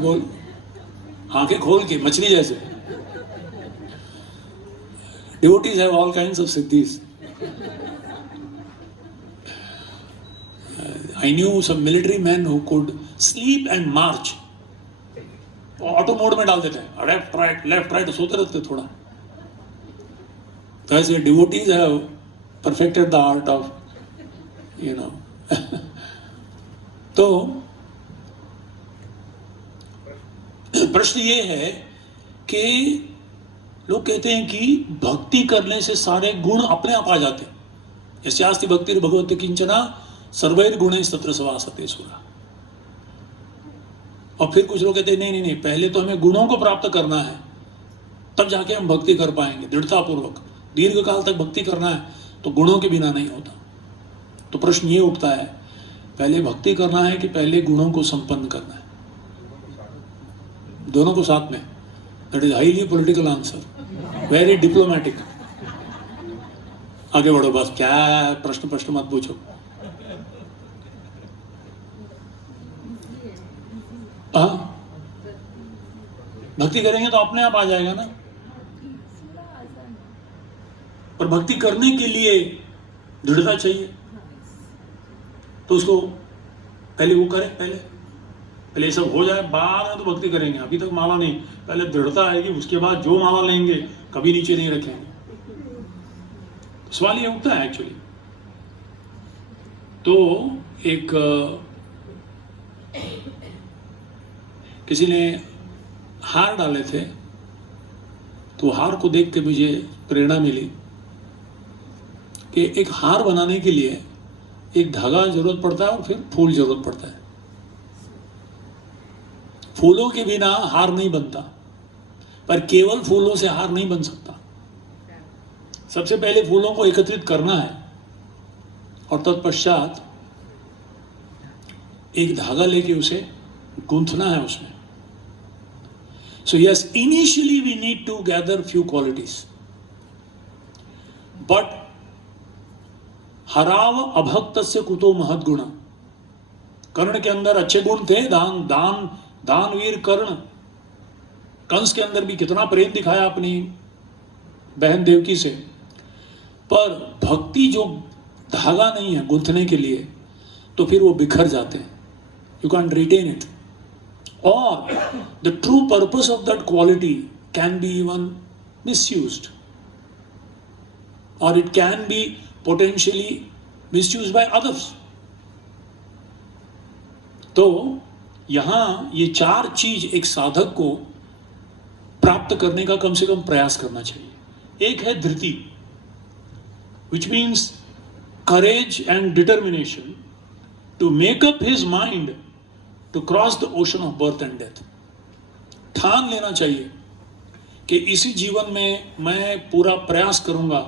बोल, आंखें खोल के मछली जैसे. Devotees have all kinds of siddhis. I knew some military men who could sleep and march. Auto mode में डाल देते हैं, लेफ्ट राइट सोते रहते थोड़ा. तो ऐसे devotees have perfected the art of तो प्रश्न ये है कि लोग कहते हैं कि भक्ति करने से सारे गुण अपने आप आ जाते हैं. यस्यास्ति भक्ति भगवत किंचना सर्वैर गुणैः तत्र सवासते सुरा. और फिर कुछ लोग कहते हैं नहीं, पहले तो हमें गुणों को प्राप्त करना है, तब जाके हम भक्ति कर पाएंगे दृढ़तापूर्वक. दीर्घ काल तक भक्ति करना है तो गुणों के बिना नहीं होता. तो प्रश्न ये उठता है, पहले भक्ति करना है कि पहले गुणों को संपन्न करना है? दोनों को साथ में. That is highly political answer, very diplomatic. आगे बढ़ो, बस क्या प्रश्न मत पूछो. भक्ति करेंगे तो अपने आप आ जाएगा ना. पर भक्ति करने के लिए दृढ़ता चाहिए, तो उसको पहले वो करें. पहले सब हो जाए, बाद में तो भक्ति करेंगे. अभी तक माला नहीं, पहले दृढ़ता आएगी, उसके बाद जो माला लेंगे कभी नीचे नहीं रखेंगे. सवाल ये उठता है एक्चुअली. तो एक किसी ने हार डाले थे, तो हार को देख के मुझे प्रेरणा मिली कि एक हार बनाने के लिए एक धागा जरूरत पड़ता है और फिर फूल जरूरत पड़ता है. फूलों के बिना हार नहीं बनता, पर केवल फूलों से हार नहीं बन सकता. सबसे पहले फूलों को एकत्रित करना है और तत्पश्चात एक धागा लेके उसे गूंथना है उसमें. So yes, initially we need to gather few qualities, but हराव अभक्तस्य कुतो महद गुण. कर्ण के अंदर अच्छे गुण थे, दानवीर कर्ण. कंस के अंदर भी कितना प्रेम दिखाया अपनी बहन देवकी से, पर भक्ति जो धागा नहीं है गूंथने के लिए, तो फिर वो बिखर जाते हैं. You can't retain it. Or the true purpose of that quality can be even misused, or it can be potentially misused by others. तो यहां ये चार चीज एक साधक को प्राप्त करने का कम से कम प्रयास करना चाहिए. एक है धृति, which means courage and determination to make up his mind to cross the ocean of birth and death. ठान लेना चाहिए कि इसी जीवन में मैं पूरा प्रयास करूंगा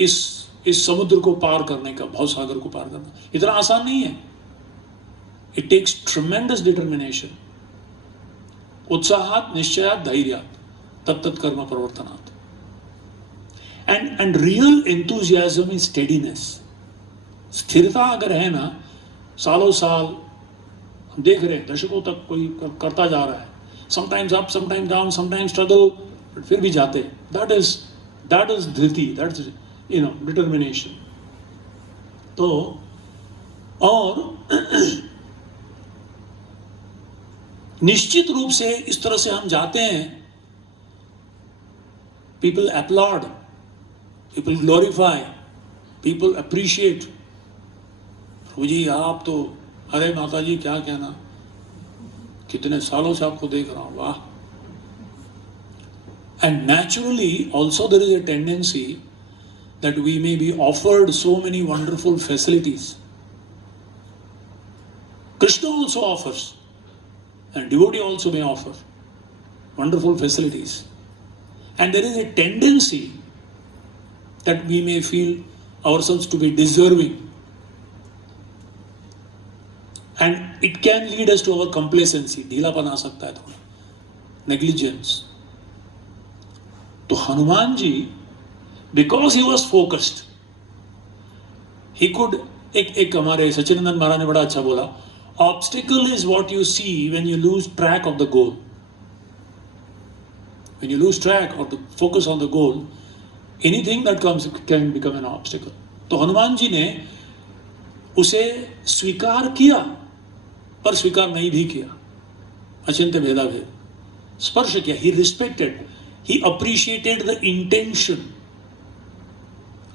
इस समुद्र को पार करने का, भवसागर को पार करना. इतना आसान नहीं है. It takes tremendous determination. उत्साहात निश्चयात धैर्यात तत्त कर्म प्रवर्तनात्. And real enthusiasm is steadiness. स्थिरता अगर है ना, सालों साल हम देख रहे हैं, दशकों तक कोई करता जा रहा है. Sometimes up, sometimes down, sometimes struggle, फिर भी जाते. That is Dhriti, that is determination. तो और निश्चित रूप से इस तरह से हम जाते हैं, people upload, people glorify, people appreciate. प्रभु जी आप तो, अरे माता जी क्या कहना, कितने सालों से आपको देख रहा हूं, वाह. And naturally also there is a tendency that we may be offered so many wonderful facilities. Krishna also offers, and devotee also may offer wonderful facilities, and there is a tendency that we may feel ourselves to be deserving, and it can lead us to our complacency. ढीलापन आ सकता है थोड़ा, negligence. तो हनुमान जी, because he was focused, he could, एक हमारे सचिनंदन महाराज ने बड़ा अच्छा बोला, Obstacle is what you see when you lose track of the goal. When you lose track or the focus on the goal, anything that comes can become an obstacle. तो हनुमान जी ने उसे स्वीकार किया, पर स्वीकार नहीं भी किया. अचिंत्य भेदाभेद स्पर्श किया. He respected, he appreciated the intention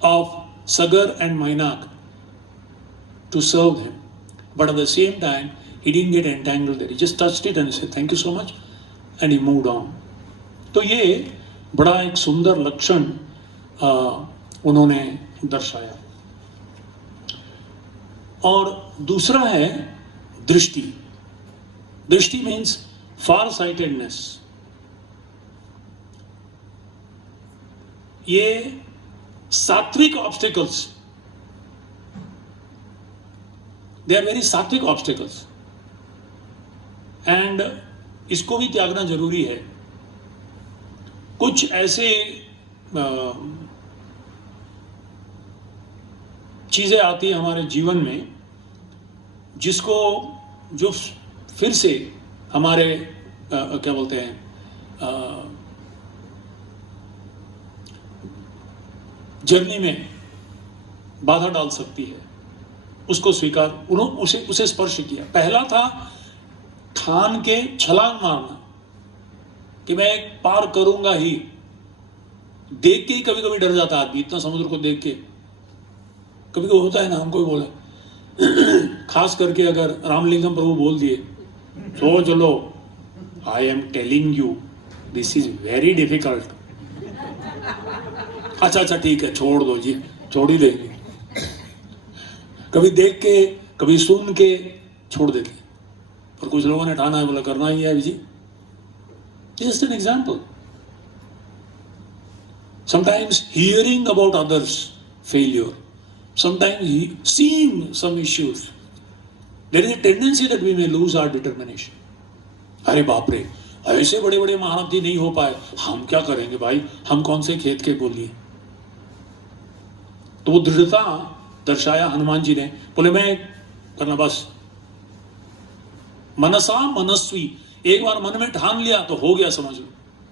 of Sagar and Mainak to serve him. But at the same time, he didn't get entangled there. He just touched it and he said, thank you so much, and he moved on. तो ये बड़ा एक सुंदर लक्षण उन्होंने दर्शाया. और दूसरा है दृष्टि. दृष्टि मीन्स फार साइटेडनेस. ये सात्विक ऑब्स्टिकल्स, they are very सात्विक ऑब्स्टिकल्स, एंड इसको भी त्यागना जरूरी है. कुछ ऐसे चीजें आती है हमारे जीवन में जिसको जो फिर से हमारे क्या बोलते हैं जर्नी में बाधा डाल सकती है. उसको स्वीकार, उन्होंने उसे स्पर्श किया. पहला था ठान के छलांग मारना कि मैं पार करूंगा ही. देख के ही कभी कभी डर जाता आदमी, इतना समुद्र को देख के. कभी कभी होता है ना, हमको भी बोला, खास करके अगर रामलिंगम प्रभु बोल दिए तो चलो, I am telling you this is very difficult. अच्छा ठीक है, छोड़ दो जी, छोड़ ही देंगे. कभी देख के कभी सुन के छोड़ देते, पर कुछ लोगों ने ठाना है, बोला करना ही है जी. Just an example. Sometimes hearing about others failure, sometimes seeing some issues, there is a tendency that we may lose our determination. अरे बाप रे, ऐसे बड़े बड़े महारथी नहीं हो पाए, हम क्या करेंगे भाई, हम कौन से खेत के बोलिए. तो वो दृढ़ता दर्शाया हनुमान जी ने. बोले मैं करना बस. मनसा मनस्वी, एक बार मन में ठान लिया तो हो गया, समझ लो.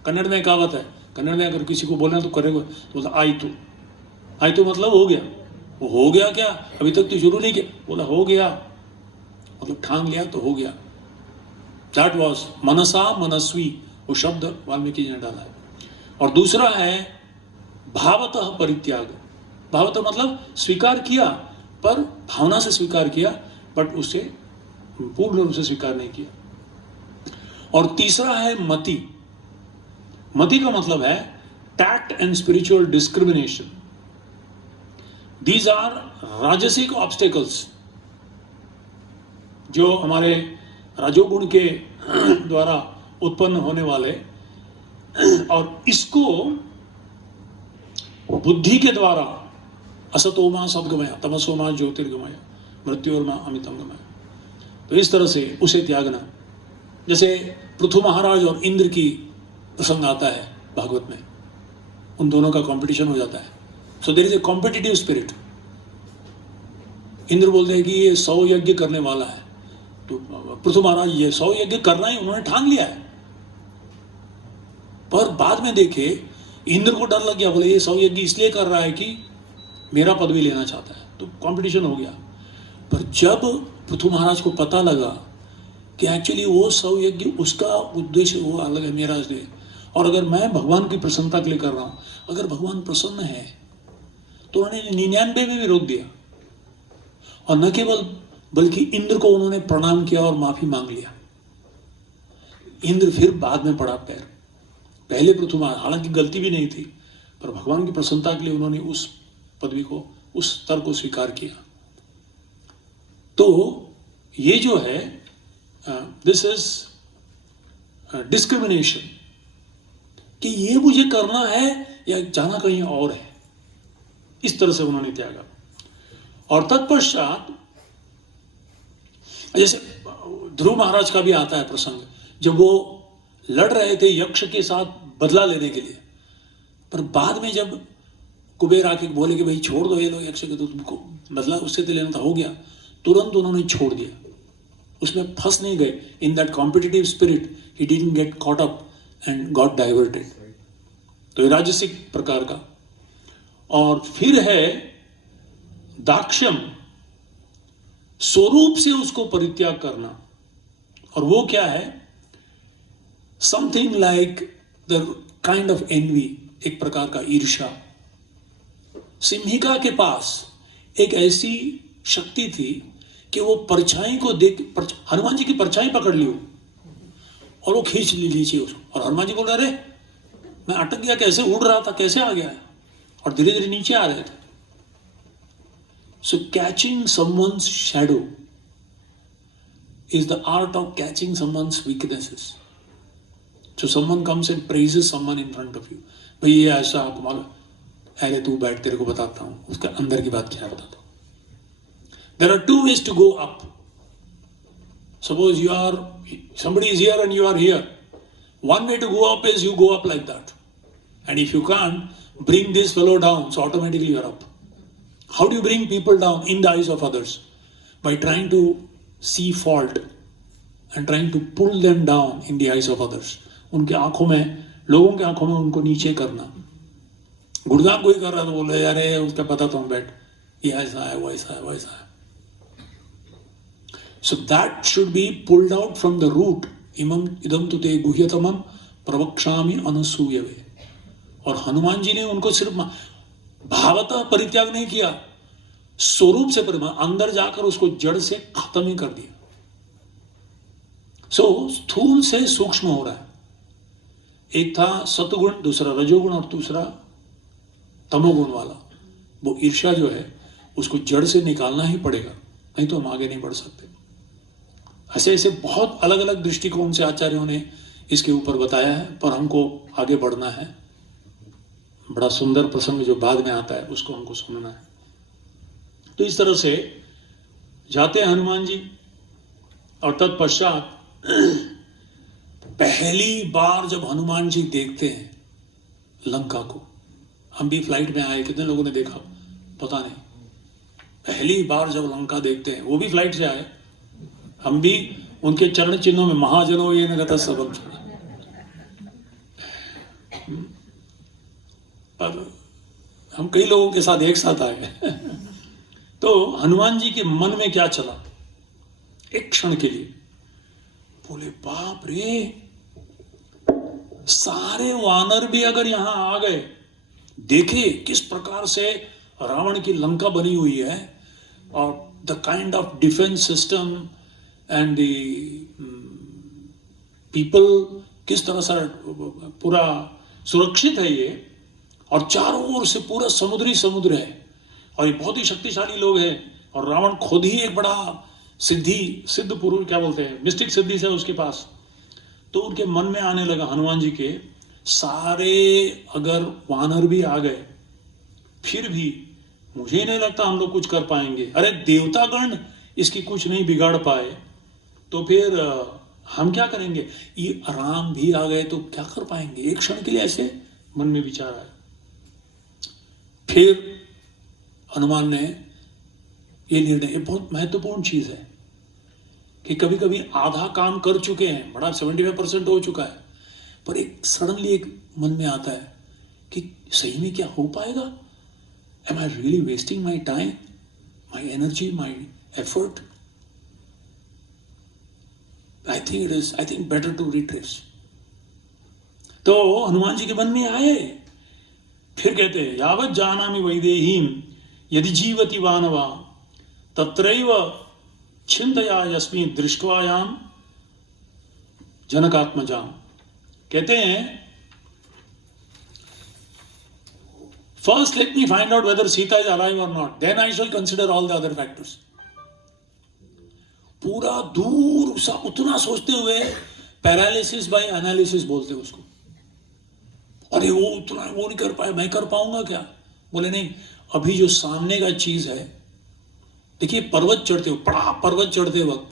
कन्नड़ में कहावत है, कन्नड़ में अगर किसी को बोलना तो करेगा, तो बोला आई तो मतलब हो गया. वो हो गया क्या, अभी तक तो शुरू नहीं किया. बोला हो गया, मतलब ठान लिया तो हो गया. दैट वॉज मनसा मनस्वी, वो शब्द वाल्मीकि जी ने डाला है. और दूसरा है भावतः परित्याग. भावतः मतलब स्वीकार किया, पर भावना से स्वीकार किया, बट उसे पूर्ण रूप से स्वीकार नहीं किया. और तीसरा है मति. मति का मतलब है tact and spiritual discrimination. These are राजसिक ऑब्स्टेकल्स जो हमारे राजोगुण के द्वारा उत्पन्न होने वाले, और इसको बुद्धि के द्वारा असतोमा सद्गमय तमसोमा ज्योतिर्गमय मृत्योर्मा अमितम गमय, तो इस तरह से उसे त्यागना. जैसे पृथु महाराज और इंद्र की प्रसंग आता है भागवत में, उन दोनों का कंपटीशन हो जाता है. So there is a competitive spirit. Indra बोलते हैं कि ये 100 यज्ञ करने वाला है, तो पृथु महाराज ये 100 यज्ञ करना ही उन्होंने ठान लिया है. पर बाद में देखे इंद्र को डर लग गया, बोले ये 100 यज्ञ इसलिए कर रहा है कि मेरा पदवी लेना चाहता है, तो कंपटीशन हो गया. पर जब पृथु महाराज को पता लगा कि एक्चुअली वो 100 यज्ञ उसका उद्देश्य वो अलग है, मेरा उद्देश्य, और अगर मैं भगवान की प्रसन्नता के लिए कर रहा हूं, अगर भगवान प्रसन्न है तो उन्होंने 99 में भी रोक दिया. और न केवल बल्कि इंद्र को उन्होंने प्रणाम किया और माफी मांग लिया. इंद्र फिर बाद में पड़ा पैर. पहले पृथु महाराज, हालांकि गलती भी नहीं थी, पर भगवान की प्रसन्नता के लिए उन्होंने उस पदवी को, उस स्तर को स्वीकार किया. तो ये जो है दिस इज डिस्क्रिमिनेशन, कि ये मुझे करना है या जाना कहीं और है. इस तरह से उन्होंने त्यागा. और तत्पश्चात जैसे ध्रुव महाराज का भी आता है प्रसंग, जब वो लड़ रहे थे यक्ष के साथ बदला लेने के लिए, पर बाद में जब कुबेर आके बोले कि भाई छोड़ दो ये लोग यक्ष के, तो तुमको बदला उससे तो लेना था, हो गया, तुरंत उन्होंने छोड़ दिया. उसमें फंस नहीं गए. In that competitive spirit he didn't get caught up and got diverted. तो ये राजसिक प्रकार का. और फिर है दाक्ष्यम, स्वरूप से उसको परित्याग करना. और वो क्या है? Something like the kind of envy, एक प्रकार का ईर्ष्या. सिंहिका के पास एक ऐसी शक्ति थी कि वो परछाई को देख, हनुमान जी की परछाई पकड़ ली वो और वो खींच ली नीचे उसको. और हनुमान जी बोल रहे, अरे मैं अटक गया, कैसे उड़ रहा था, कैसे आ गया? और धीरे धीरे नीचे आ रहे थे. So catching someone's shadow is the art of catching someone's weaknesses. So someone comes and praises someone in front of you. भाई ये ऐसा आपको मालूम, अरे तू बैठ, तेरे को बताता हूँ उसका अंदर की बात क्या है, बताता हूँ. There are two ways to go up. Suppose somebody is here and you are here. One way to go up is you go up like that. And if you can't bring this fellow down, so automatically you are up. How do you bring people down in the eyes of others? By trying to see fault and trying to pull them down in the eyes of others. उनके आंखों में, लोगों के आंखों में उनको नीचे करना. गुड़गांव कोई कर रहा तो बोले यार उसका पता तो हम बैठ, ये ऐसा है, वैसा है, वैसा है. So that should be pulled out from the root. इदम तुते गुह्यतमम प्रवक्ष्यामि अनसूयवे. और हनुमान जी ने उनको सिर्फ भावतः परित्याग नहीं किया, स्वरूप से अंदर जाकर उसको जड़ से खत्म ही कर दिया. सो स्थूल से सूक्ष्म हो रहा है. एक था सतगुण, दूसरा रजोगुण और दूसरा तमोगुण वाला. वो ईर्ष्या जो है उसको जड़ से निकालना ही पड़ेगा, नहीं तो हम आगे नहीं बढ़ सकते. ऐसे ऐसे बहुत अलग अलग दृष्टिकोण से आचार्यों ने इसके ऊपर बताया है, पर हमको आगे बढ़ना है. बड़ा सुंदर प्रसंग जो बाद में आता है उसको हमको सुनना है. तो इस तरह से जाते हैं हनुमान जी. और तत्पश्चात पहली बार जब हनुमान जी देखते हैं लंका को, हम भी फ्लाइट में आए, कितने लोगों ने देखा पता नहीं. पहली बार जब लंका देखते हैं, वो भी फ्लाइट से आए, हम भी उनके चरण चिन्हों में महाजनो ये न गता सबल. पर हम कई लोगों के साथ एक साथ आए. तो हनुमान जी के मन में क्या चला एक क्षण के लिए? बोले बाप रे, सारे वानर भी अगर यहां आ गए, देखे किस प्रकार से रावण की लंका बनी हुई है, और the kind of defence system and the people किस तरह से पूरा सुरक्षित है ये, और चारों ओर से पूरा समुद्र है, और ये बहुत ही शक्तिशाली लोग हैं, और रावण खुद ही एक बड़ा सिद्ध पुरुष, क्या बोलते हैं, मिस्टिक सिद्धि से उसके पास. तो उनके मन में आने लगा हनुमान जी के, सारे अगर वानर भी आ गए फिर भी मुझे नहीं लगता हम लोग कुछ कर पाएंगे. अरे देवतागण इसकी कुछ नहीं बिगाड़ पाए, तो फिर हम क्या करेंगे? ये राम भी आ गए तो क्या कर पाएंगे? एक क्षण के लिए ऐसे मन में विचार आया. फिर हनुमान ने ये निर्णय, ये बहुत महत्वपूर्ण चीज है कि कभी कभी आधा काम कर चुके हैं, बड़ा 75% हो चुका है, पर एक सडनली एक मन में आता है कि सही में क्या हो पाएगा? Am I really wasting my time, my energy, my effort? I think better to retrace. तो हनुमान जी के मन में आए. फिर कहते हैं, यावत जानामि वैदेहीम यदि जीवति वानवा तत्रैव छिंतया यस्मि दृष्ट्वायाम जनकात्मजाम. कहते हैं, first let me find out whether Sita is alive और not, then I shall consider all the other factors. पूरा दूर सा उतना सोचते हुए पैरालिसिस बाय एनालिसिस बोलते हैं उसको. अरे वो उतना वो नहीं कर पाए, मैं कर पाऊंगा क्या? बोले नहीं, अभी जो सामने का चीज है, देखिए पर्वत चढ़ते वक्त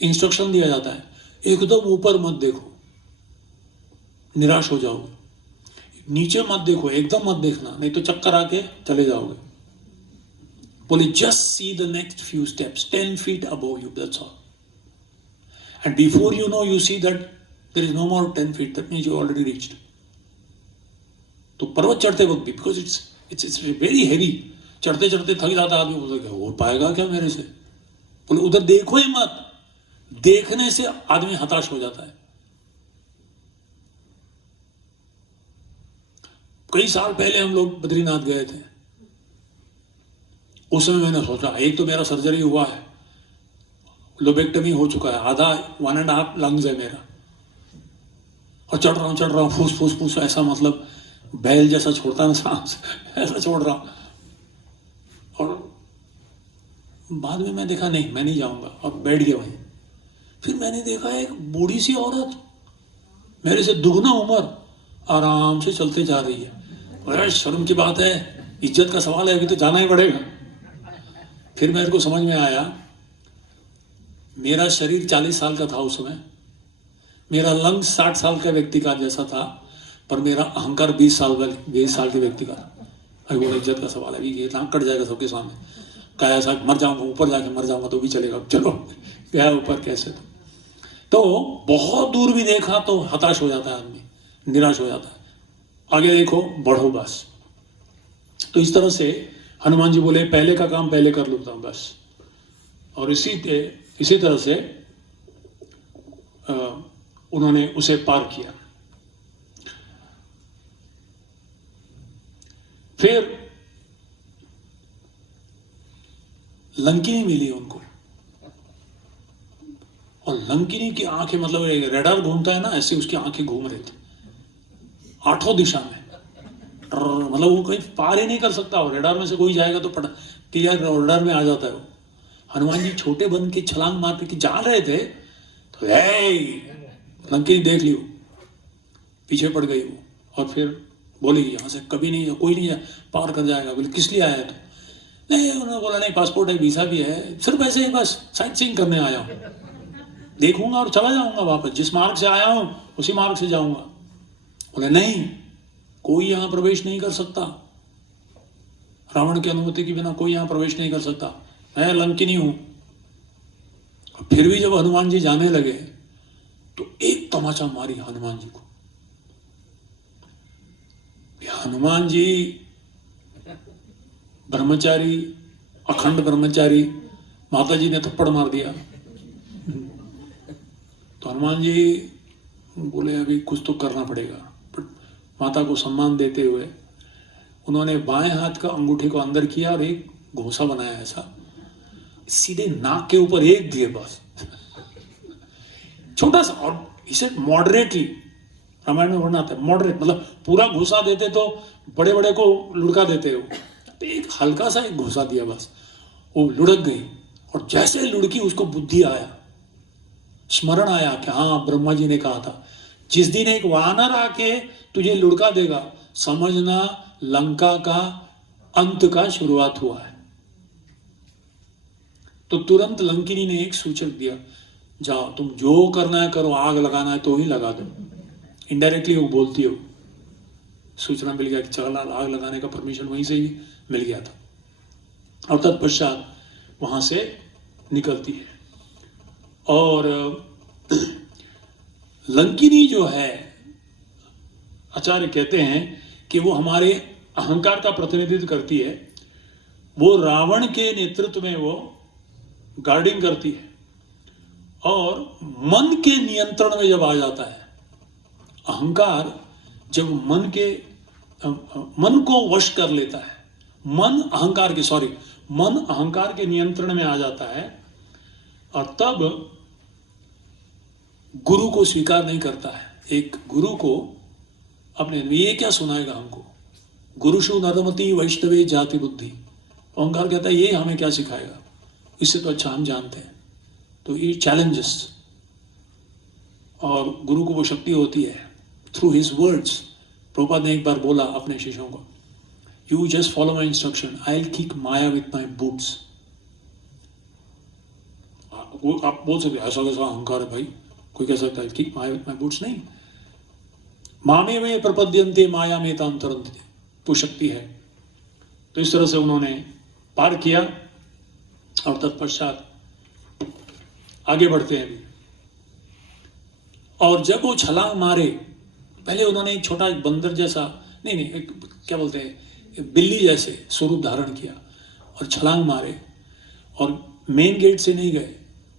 इंस्ट्रक्शन दिया जाता है, एकदम ऊपर मत देखो, निराश हो जाओगे. नीचे मत देखो, एकदम मत देखना, नहीं तो चक्कर आके चले जाओगे. बोले just see the next few steps 10 feet above you, that's all. and before you know, you see that there is no more 10 feet. That means you already reached. तो पर्वत चढ़ते वक्त भी, बिकॉज इट्स वेरी हैवी, चढ़ते चढ़ते थक जाता आदमी, बोलता हो पाएगा क्या मेरे से, बोले उधर देखो ही मत, देखने से आदमी हताश हो जाता है। कई साल पहले हम लोग बद्रीनाथ गए थे, उस समय मैंने सोचा, एक तो मेरा सर्जरी हुआ है, लोबेक्टमी हो चुका है, आधा 1.5 लंग्स है मेरा, और चढ़ रहा हूँ फूस फूस फूस, ऐसा मतलब बैल जैसा छोड़ता है ना सांस, ऐसा छोड़ रहा। और बाद में मैं देखा नहीं, मैं नहीं जाऊंगा, और बैठ गया वहीं। फिर मैंने देखा एक बूढ़ी सी औरत, मेरे से दुगना उम्र, आराम से चलते जा रही है। अरे शर्म की बात है, इज्जत का सवाल है, अभी तो जाना ही पड़ेगा। फिर मेरे को समझ में आया, मेरा शरीर 40 साल का था उस समय, मेरा लंग 60 साल का व्यक्ति का जैसा था, पर मेरा अहंकार 20 साल के व्यक्ति का। अभी वो इज्जत का सवाल है, अभी ये नाक कट जाएगा सबके सामने, क्या ऐसा मर जाऊंगा, ऊपर जाके मर जाऊंगा तो भी चलेगा, चलो गया ऊपर कैसे। तो बहुत दूर भी देखा तो हताश हो जाता है आदमी, निराश हो जाता है, आगे देखो बढ़ो बस। तो इस तरह से हनुमान जी बोले पहले का काम पहले कर लूँगा बस। और इसी तरह से उन्होंने उसे पार किया। फिर लंकिनी मिली उनको, और लंकिनी की आंखें, मतलब रेडार घूमता है ना, ऐसे उसकी आंखें घूम रही थी 8 दिशा में, मतलब वो कहीं पार ही नहीं कर सकता, और रेडार में से कोई जाएगा तो क्लियर रेडार में आ जाता है वो। हनुमान जी छोटे बन के छलांग मार के जा रहे थे, तो लंकिनी देख लियो, पीछे पड़ गई वो, और फिर बोली यहाँ से कभी नहीं, कोई नहीं पार कर जाएगा। बोले किस लिए आया तो? नहीं, उन्होंने बोला नहीं, पासपोर्ट है, वीजा भी है, सिर्फ ऐसे ही बस साइट सीइंग करने आया हूँ, देखूंगा और चला जाऊंगा वापस, जिस मार्ग से आया हूँ उसी मार्ग से जाऊंगा। बोले नहीं, कोई यहाँ प्रवेश नहीं कर सकता, रावण की अनुमति के बिना कोई यहाँ प्रवेश नहीं कर सकता, मैं लंकिनी हूं। फिर भी जब हनुमान जी जाने लगे तो एक तमाचा मारी हनुमान जी को। हनुमान जी ब्रह्मचारी, अखंड ब्रह्मचारी, माता जी ने थप्पड़ मार दिया। तो हनुमान जी बोले अभी कुछ तो करना पड़ेगा, बट माता को सम्मान देते हुए उन्होंने बाएं हाथ का अंगूठे को अंदर किया और एक घोंसा बनाया, ऐसा सीधे नाक के ऊपर एक दिए बस, छोटा सा। और इसे मॉडरेटली, रामायण में वर्णन आता है, मॉडरेट मतलब पूरा घुसा देते तो बड़े बड़े को लुढ़का देते हो, तो एक हल्का सा एक घुसा दिया बस, वो लुढ़क गई। और जैसे लुढ़की उसको बुद्धि आया, स्मरण आया कि हाँ ब्रह्मा जी ने कहा था, जिस दिन एक वानर आके तुझे लुढ़का देगा, समझना लंका का अंत का शुरुआत हुआ है। तो तुरंत लंकिनी ने एक सूचक दिया, जाओ तुम जो करना है करो, आग लगाना है तो ही लगा दो। इनडायरेक्टली वो बोलती हो, सूचना मिल गया कि चला, आग लगाने का परमिशन वहीं से ही मिल गया था। और तत्पश्चात वहां से निकलती है। और लंकिनी जो है, आचार्य कहते हैं कि वो हमारे अहंकार का प्रतिनिधित्व करती है। वो रावण के नेतृत्व में वो गार्डिंग करती है, और मन के नियंत्रण में जब आ जाता है अहंकार, जब मन को वश कर लेता है, मन अहंकार के नियंत्रण में आ जाता है, और तब गुरु को स्वीकार नहीं करता है। एक गुरु को अपने, ये क्या सुनाएगा हमको, गुरुषु नरमति वैष्णवे जाति बुद्धि। अहंकार कहता है ये हमें क्या सिखाएगा, इससे तो अच्छा हम जानते हैं। तो ये चैलेंजेस, और गुरु को वो शक्ति होती है थ्रू हिज वर्ड्स। प्रभुपाद ने एक बार बोला अपने शिष्यों को, you just follow my instruction, I will kick Maya with my boots. आप बोल सकते ऐसा कैसा अहंकार है भाई, कोई कह सकता है kick Maya with my boots? नहीं, मामे में प्रपद्यंते माया में ताम तरंते, वो शक्ति है। तो इस तरह से उन्होंने पार किया, और तत्पश्चात आगे बढ़ते हैं। और जब वो छलांग मारे, पहले उन्होंने एक छोटा बंदर जैसा, नहीं एक क्या बोलते हैं, बिल्ली जैसे स्वरूप धारण किया और छलांग मारे, और मेन गेट से नहीं गए।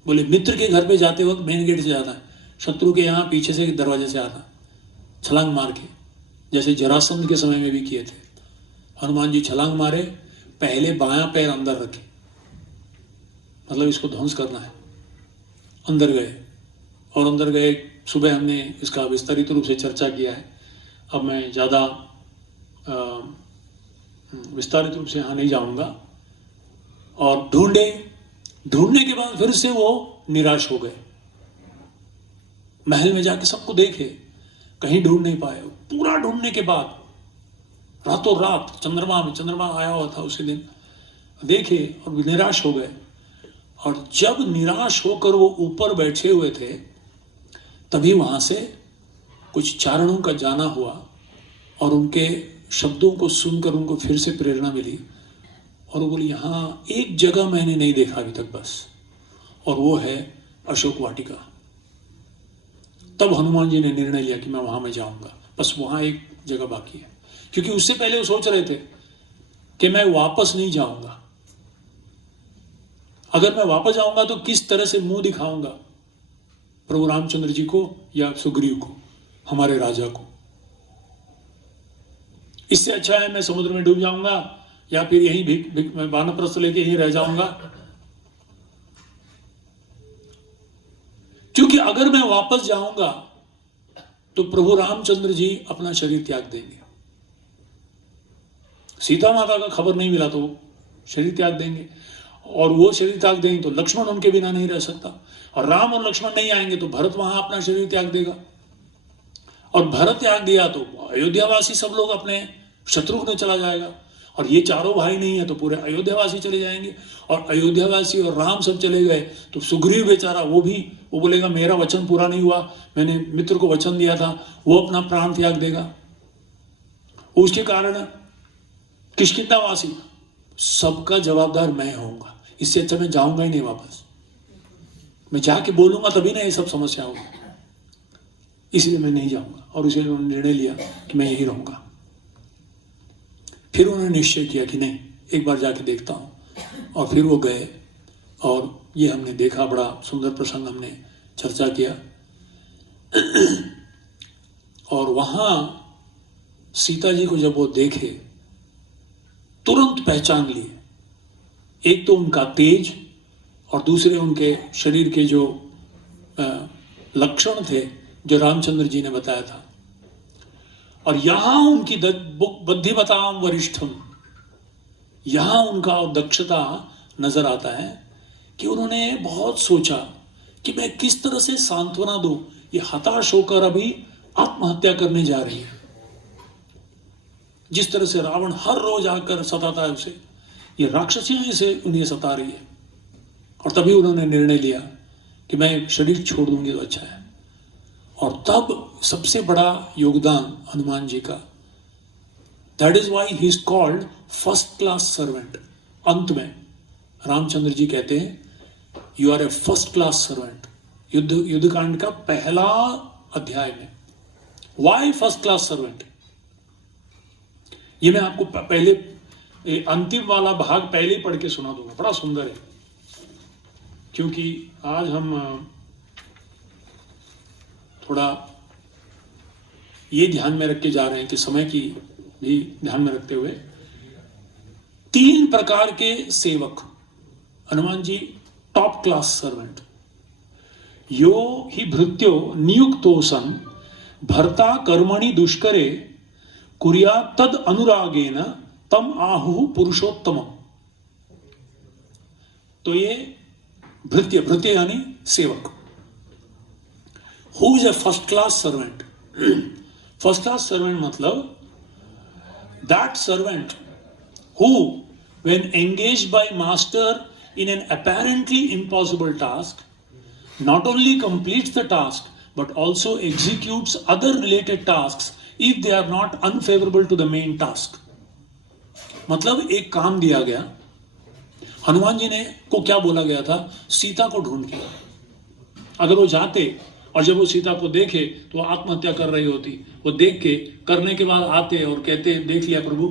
बोले मित्र के घर पे जाते वक्त मेन गेट से जाता है, शत्रु के यहाँ पीछे से दरवाजे से आता, छलांग मार के, जैसे जरासंध के समय में भी किए थे। हनुमान जी छलांग मारे, पहले बायां पैर अंदर रखे, मतलब इसको ध्वंस करना है। अंदर गए, और अंदर गए। सुबह हमने इसका विस्तारित रूप से चर्चा किया है, अब मैं ज़्यादा विस्तारित रूप से यहाँ नहीं जाऊँगा। और ढूंढने के बाद फिर से वो निराश हो गए। महल में जाके सबको देखे, कहीं ढूंढ नहीं पाए। पूरा ढूंढने के बाद रातों रात चंद्रमा आया हुआ था उसी दिन, देखे और निराश हो गए। और जब निराश होकर वो ऊपर बैठे हुए थे, तभी वहां से कुछ चारणों का जाना हुआ, और उनके शब्दों को सुनकर उनको फिर से प्रेरणा मिली। और वो बोले यहाँ एक जगह मैंने नहीं देखा अभी तक बस, और वो है अशोक वाटिका। तब हनुमान जी ने निर्णय लिया कि मैं वहां में जाऊंगा, बस वहां एक जगह बाकी है। क्योंकि उससे पहले वो सोच रहे थे कि मैं वापस नहीं जाऊंगा, अगर मैं वापस जाऊंगा तो किस तरह से मुंह दिखाऊंगा प्रभु रामचंद्र जी को या सुग्रीव को, हमारे राजा को। इससे अच्छा है मैं समुद्र में डूब जाऊंगा, या फिर यहीं मैं वानप्रस्थ लेके यहीं रह जाऊंगा। क्योंकि अगर मैं वापस जाऊंगा तो प्रभु रामचंद्र जी अपना शरीर त्याग देंगे। सीता माता का खबर नहीं मिला तो शरीर त्याग देंगे, और वो शरीर त्याग देंगे तो लक्ष्मण उनके बिना नहीं रह सकता, और राम और लक्ष्मण नहीं आएंगे तो भरत वहां अपना शरीर त्याग देगा, और भरत त्याग दिया तो अयोध्यावासी सब लोग अपने शत्रुघ्न चला जाएगा, और ये चारों भाई नहीं है तो पूरे अयोध्यावासी चले जाएंगे, और अयोध्यावासी और राम सब चले गए तो सुग्रीव बेचारा वो बोलेगा मेरा वचन पूरा नहीं हुआ, मैंने मित्र को वचन दिया था, वो अपना प्राण त्याग देगा। उसके कारण किष्किंधावासी सबका जवाबदार मैं होऊंगा। इससे अच्छा मैं जाऊंगा ही नहीं वापस, मैं जाके बोलूंगा तभी ना ये सब समस्या होगी, इसलिए मैं नहीं जाऊंगा। और इसलिए उन्होंने निर्णय लिया कि मैं यही रहूंगा। फिर उन्होंने निश्चय किया कि नहीं, एक बार जाके देखता हूं, और फिर वो गए, और ये हमने देखा, बड़ा सुंदर प्रसंग हमने चर्चा किया। और वहां सीता जी को जब वो देखे, तुरंत पहचान लिए, एक तो उनका तेज, और दूसरे उनके शरीर के जो लक्षण थे जो रामचंद्र जी ने बताया था। और यहां उनकी बुद्धिमताम वरिष्ठम, यहां उनका दक्षता नजर आता है कि उन्होंने बहुत सोचा कि मैं किस तरह से सांत्वना दूं, ये हताश होकर अभी आत्महत्या करने जा रही है। जिस तरह से रावण हर रोज आकर सताता है उसे, ये राक्षसियां इसे उन्हें सता रही है। और तभी उन्होंने निर्णय लिया कि मैं शरीर छोड़ दूंगी तो अच्छा है। और तब सबसे बड़ा योगदान हनुमान जी का, that is why he is called first class servant. अंत में रामचंद्र जी कहते हैं you are a first class servant, Yuddhakanda का पहला अध्याय में। वाई फर्स्ट क्लास सर्वेंट, ये मैं आपको पहले अंतिम वाला भाग पहले ही पढ़ के सुना दूंगा, बड़ा सुंदर है। क्योंकि आज हम थोड़ा ये ध्यान में रख के जा रहे हैं कि समय की भी ध्यान में रखते हुए 3 प्रकार के सेवक Hanuman ji, top class servant. यो ही भृत्यो नियुक्तो सन भर्ता कर्मणि दुष्करे कुर्या तद अनुरागेन तम आहु पुरुषोत्तम। तो ये भृत्य यानी सेवक। Who is a first class servant? First class servant मतलब that servant who when engaged by master in an apparently impossible task not only completes the task but also executes other related tasks if they are not unfavorable to the main task। मतलब एक काम दिया गया, हनुमान जी ने को क्या बोला गया था? सीता को ढूंढ के। अगर वो जाते और जब वो सीता को देखे तो आत्महत्या कर रही होती, वो देख के करने के बाद आते और कहते, देख लिया प्रभु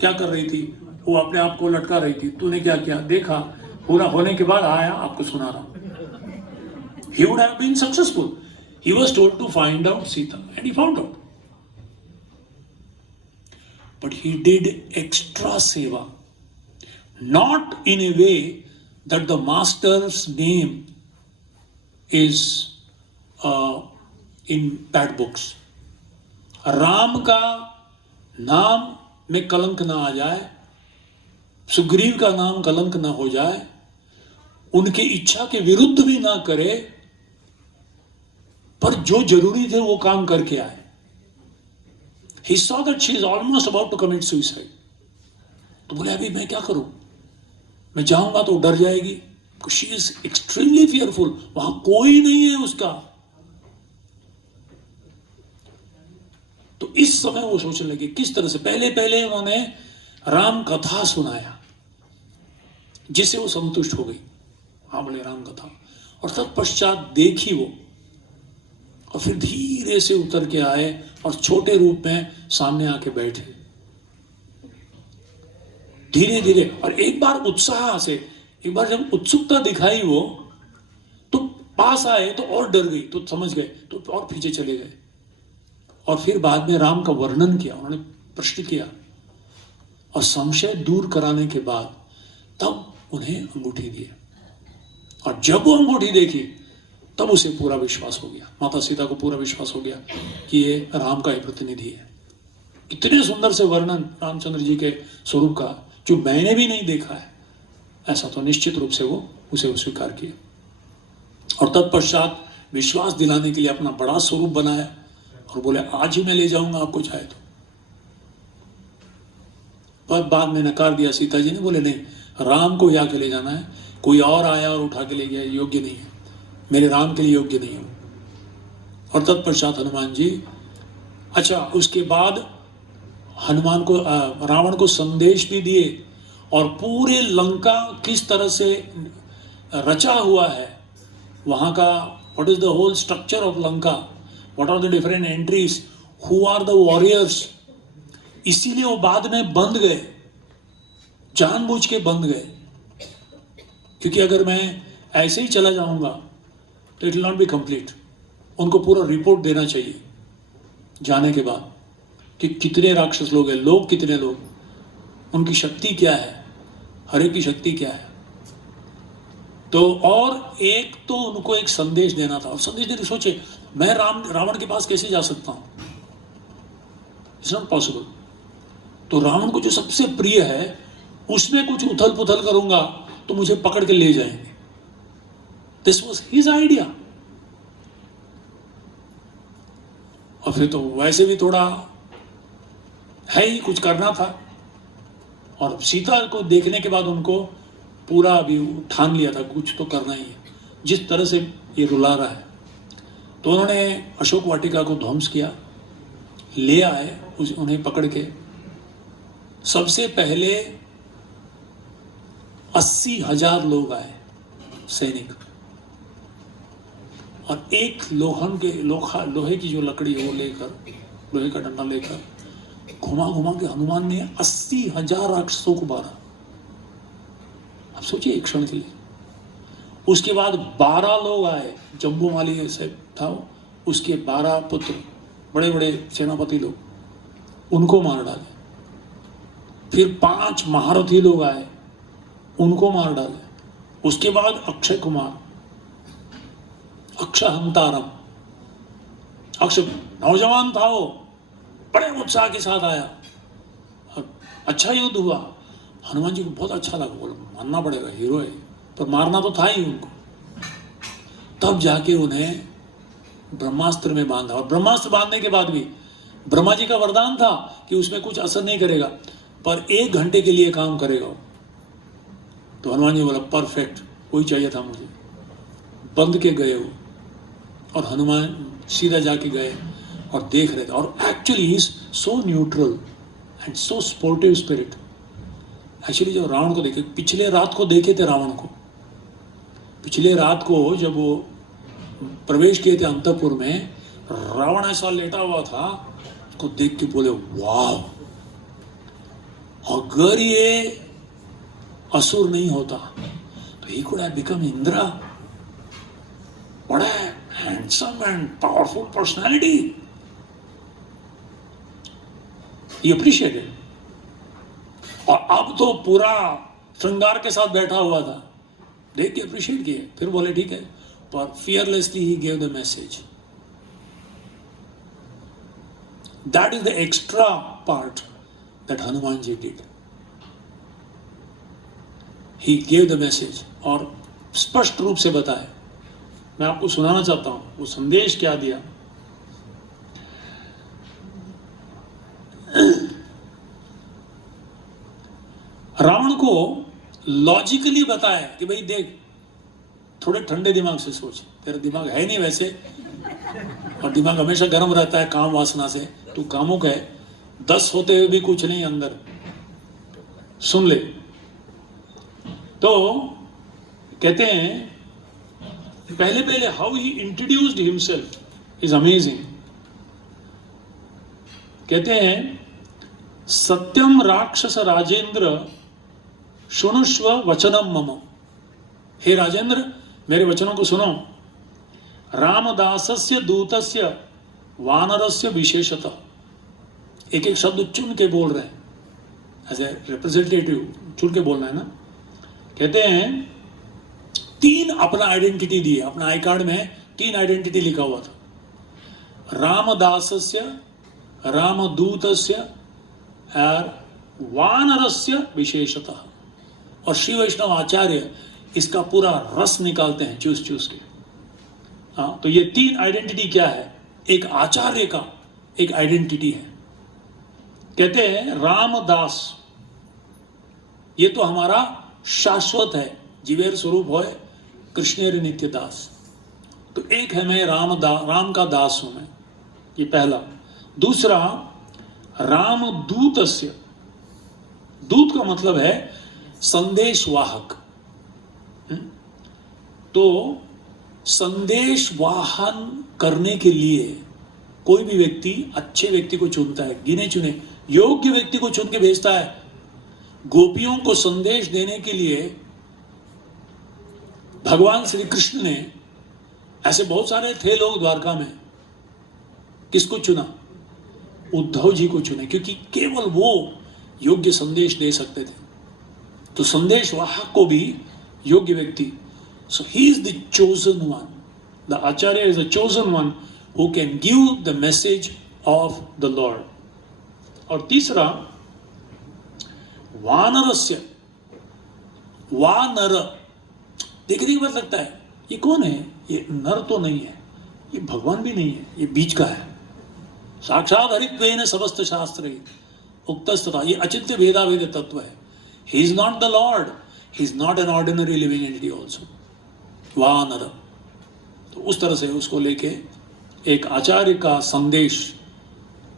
क्या कर रही थी, वो अपने आप को लटका रही थी, तूने क्या किया, देखा, पूरा होने के बाद आया आपको सुना रहा हूं. He would have been successful. He was told to find out Sita and he found out. But he did extra seva, not in a way that the master's name is in bad books. Ram का नाम में कलंक ना आ जाए, सुग्रीव का नाम कलंक ना हो जाए, उनकी इच्छा के विरुद्ध भी ना करे, पर जो जरूरी थे वो काम करके आए. He saw that she is almost about to commit suicide. तो बोले अभी मैं क्या करूं, मैं जाऊंगा तो डर जाएगी. She is extremely fearful. वहां कोई नहीं है उसका. तो इस समय वो सोचने लगे किस तरह से. पहले पहले उन्होंने राम कथा सुनाया जिससे वो संतुष्ट हो गई. हाँ बोले राम कथा. और तत्पश्चात देखी वो, और फिर धीरे से उतर के आए और छोटे रूप में सामने आके बैठे धीरे धीरे. और एक बार उत्साह से, एक बार जब उत्सुकता दिखाई वो, तो पास आए तो और डर गई, तो समझ गए, तो और पीछे चले गए. और फिर बाद में राम का वर्णन किया, उन्होंने प्रश्न किया और संशय दूर कराने के बाद तब उन्हें अंगूठी दी. और जब वो अंगूठी देखी तब उसे पूरा विश्वास हो गया, माता सीता को पूरा विश्वास हो गया कि ये राम का ही प्रतिनिधि है. इतने सुंदर से वर्णन रामचंद्र जी के स्वरूप का जो मैंने भी नहीं देखा है, ऐसा तो निश्चित रूप से वो उसे स्वीकार किया. और तत्पश्चात विश्वास दिलाने के लिए अपना बड़ा स्वरूप बनाया और बोले आज ही मैं ले जाऊंगा आपको चाहे तो. पर बाद में नकार दिया सीता जी ने, बोले नहीं, राम को यहाँ के ले जाना है, कोई और आया और उठा के ले गया योग्य नहीं है, मेरे राम के लिए योग्य नहीं हो. और तत्पश्चात हनुमान जी, अच्छा उसके बाद हनुमान को रावण को संदेश भी दिए और पूरे लंका किस तरह से रचा हुआ है, वहां का what is the whole structure of Lanka, what are the different entries, who are the warriors. इसीलिए वो बाद में बंद गए, जानबूझ के बंद गए, क्योंकि अगर मैं ऐसे ही चला जाऊंगा तो it will not be complete. उनको पूरा रिपोर्ट देना चाहिए जाने के बाद कि कितने राक्षस लोग हैं, लोग कितने लोग, उनकी शक्ति क्या है, हर एक की शक्ति क्या है. तो और एक तो उनको एक संदेश देना था. और संदेश देने सोचे मैं रावण के पास कैसे जा सकता हूं, इट्स नॉट पॉसिबल. तो रावण को जो सबसे प्रिय है उसमें कुछ उथल पुथल करूंगा तो मुझे पकड़ के ले जाएंगे. This was his idea. और फिर तो वैसे भी थोड़ा है ही, कुछ करना था. और सीता को देखने के बाद उनको पूरा अभी ठान लिया था कुछ तो करना ही है, जिस तरह से ये रुला रहा है. तो उन्होंने अशोक वाटिका को ध्वंस किया, ले आए उन्हें पकड़ के. सबसे पहले 80,000 लोग आए सैनिक, और एक लोहे की जो लकड़ी है वो लेकर, लोहे का डंडा लेकर घुमा घुमा के हनुमान ने 80,000 राक्षसों को मारा. अब सोचिए एक क्षण के लिए. उसके बाद 12 लोग आए, जम्बूमाली से था, उसके 12 पुत्र, बड़े बड़े सेनापति लोग, उनको मार डाले. फिर 5 महारथी लोग आए, उनको मार डाले. उसके बाद अक्षय कुमार, अक्षय हंतारम, अक्षय नौजवान था वो, बड़े उत्साह के साथ आया. अच्छा युद्ध हुआ. हनुमान जी को बहुत अच्छा लगा, बोला मानना पड़ेगा, हीरो है, पर मारना तो था ही उनको. तब जाके उन्हें ब्रह्मास्त्र में बांधा. और ब्रह्मास्त्र बांधने के बाद भी ब्रह्मा जी का वरदान था कि उसमें कुछ असर नहीं करेगा, पर 1 घंटे के लिए काम करेगा. तो हनुमान जी बोला परफेक्ट, वही चाहिए था मुझे. बंद के गए वो, और हनुमान सीधा जाके गए और देख रहे थे. और actually he is so neutral and so sportive spirit. Actually जब रावण को देखे, पिछले रात को देखे थे रावण को, पिछले रात को जब वो प्रवेश किए थे अंतपुर में, रावण ऐसा लेटा हुआ था, उसको देख के बोले वाह, अगर ये असुर नहीं होता तो he could have become Indra. What a handsome and powerful personality. He appreciated. और अब तो पूरा श्रृंगार के साथ बैठा हुआ था, देख के अप्रिशिएट किए, फिर बोले ठीक है, पर fearlessly he gave the message. That is the extra part that Hanuman ji did. He gave the message और स्पष्ट रूप से बताया. मैं आपको सुनाना चाहता हूं वो संदेश क्या दिया. रावण को लॉजिकली बताया कि भाई देख, थोड़े ठंडे दिमाग से सोच, तेरा दिमाग है नहीं वैसे, और दिमाग हमेशा गर्म रहता है काम वासना से, तू कामुक है, 10 होते हुए भी कुछ नहीं अंदर, सुन ले. तो कहते हैं पहले how he introduced himself is amazing. कहते हैं सत्यम राक्षस राजेंद्र शुनुष्व वचनम मम. हे राजेंद्र, मेरे वचनों को सुनो. रामदासस्य दूतस्य वानरस्य विशेषतः. एक एक शब्द चुन के बोल रहे हैं, एज ए रिप्रेजेंटेटिव चुन के बोलना है ना. कहते हैं 3 अपना आइडेंटिटी दिए, अपना आई कार्ड में 3 आइडेंटिटी लिखा हुआ था. रामदासस्य, रामदूतस्य और वानरस्य विशेषतः. और श्री वैष्णव आचार्य इसका पूरा रस निकालते हैं चूस के. हाँ, तो ये 3 आइडेंटिटी क्या है, एक आचार्य का एक आइडेंटिटी है. कहते हैं रामदास, ये तो हमारा शाश्वत है, जीवेर स्वरूप होए कृष्णेर नित्य दास. तो एक है मैं राम का दास हूं मैं, ये पहला. दूसरा रामदूतस्य. दूत का मतलब है संदेश वाहक. तो संदेश वाहन करने के लिए कोई भी व्यक्ति अच्छे व्यक्ति को चुनता है, गिने चुने योग्य व्यक्ति को चुन के भेजता है. गोपियों को संदेश देने के लिए भगवान श्री कृष्ण ने, ऐसे बहुत सारे थे लोग द्वारका में, किसको चुना? उद्धव जी को चुने, क्योंकि केवल वो योग्य संदेश दे सकते थे. तो संदेश वाहक को भी योग्य व्यक्ति. So he is the chosen one. The acharya is the chosen one who can give the message of the Lord. और तीसरा वानरस्य. वानर देखने के बाद लगता है ये कौन है, ये नर तो नहीं है, ये भगवान भी नहीं है, ये बीच का है. साक्षात हरित्वेन समस्त शास्त्र उक्तस्तथा. ये अचिंत्य भेदाभेद तत्व है. He is not the Lord, he is not an ordinary living entity also. वानर. तो उस तरह से उसको लेके एक आचार्य का संदेश,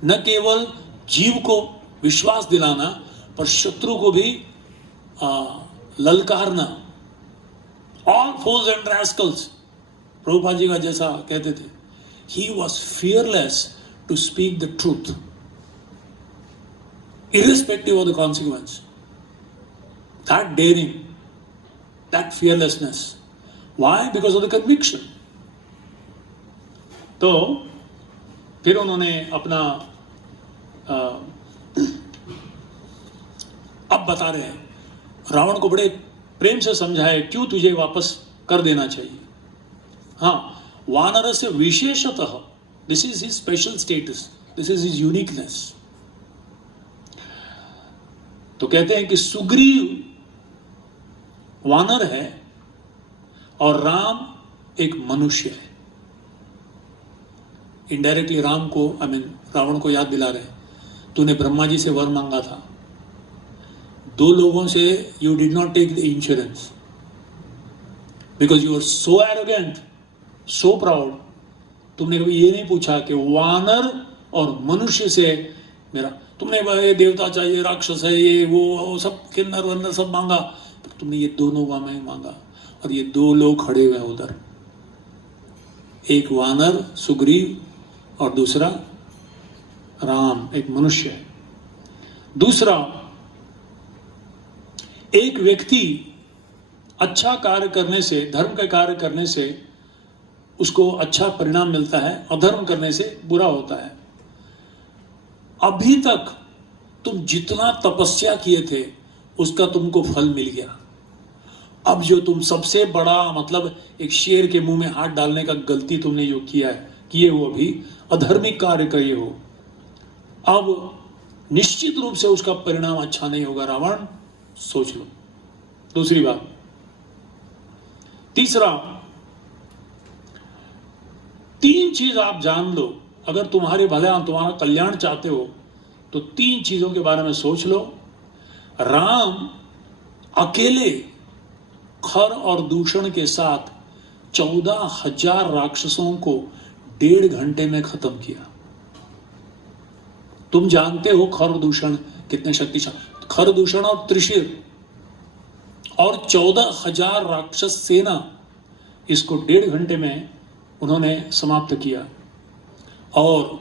न केवल जीव को विश्वास दिलाना, पर शत्रु को भी ललकारना. All force and rascals. Prabhupada ji का जैसा कहते थे, he was fearless to speak the truth irrespective of the consequence. That daring, that fearlessness. Why? Because of the conviction. तो फिर उन्होंने अपना अब बता रहे हैं, रावण को बड़े प्रेम से समझाए क्यों तुझे वापस कर देना चाहिए. हाँ, वानर से विशेषतः, this is his special status, this is his uniqueness. तो कहते हैं कि सुग्रीव वानर है और राम एक मनुष्य है. इनडायरेक्टली राम को, रावण को याद दिला रहे, तूने ब्रह्मा जी से वर मांगा था, 2 लोगों से you did not take the insurance because you are so arrogant, so proud. तुमने कभी ये नहीं पूछा कि वानर और मनुष्य से मेरा, तुमने ये देवता चाहिए, राक्षस है, ये वो सब किन्नर वन्नर सब मांगा, पर तुमने ये दोनों का मैं मांगा. और ये 2 लोग खड़े हुए उधर, एक वानर सुग्रीव और दूसरा राम, एक मनुष्य है। दूसरा, एक व्यक्ति अच्छा कार्य करने से, धर्म का कार्य करने से उसको अच्छा परिणाम मिलता है, अधर्म करने से बुरा होता है। अभी तक तुम जितना तपस्या किए थे उसका तुमको फल मिल गया। अब जो तुम सबसे बड़ा, मतलब एक शेर के मुंह में हाथ डालने का गलती तुमने जो किया है, किए हो, अभी अधर्मिक कार्य किए हो, अब निश्चित रूप से उसका परिणाम अच्छा नहीं होगा। रावण, सोच लो। दूसरी बात, तीसरा, 3 चीज आप जान लो। अगर तुम्हारे भले, तुम्हारा कल्याण चाहते हो तो 3 चीजों के बारे में सोच लो। राम अकेले खर और दूषण के साथ 14,000 राक्षसों को 1.5 घंटे में खत्म किया। तुम जानते हो खर दूषण कितने शक्तिशाली, खर दूषण और त्रिशिर और 14,000 राक्षस सेना, इसको 1.5 घंटे में उन्होंने समाप्त किया। और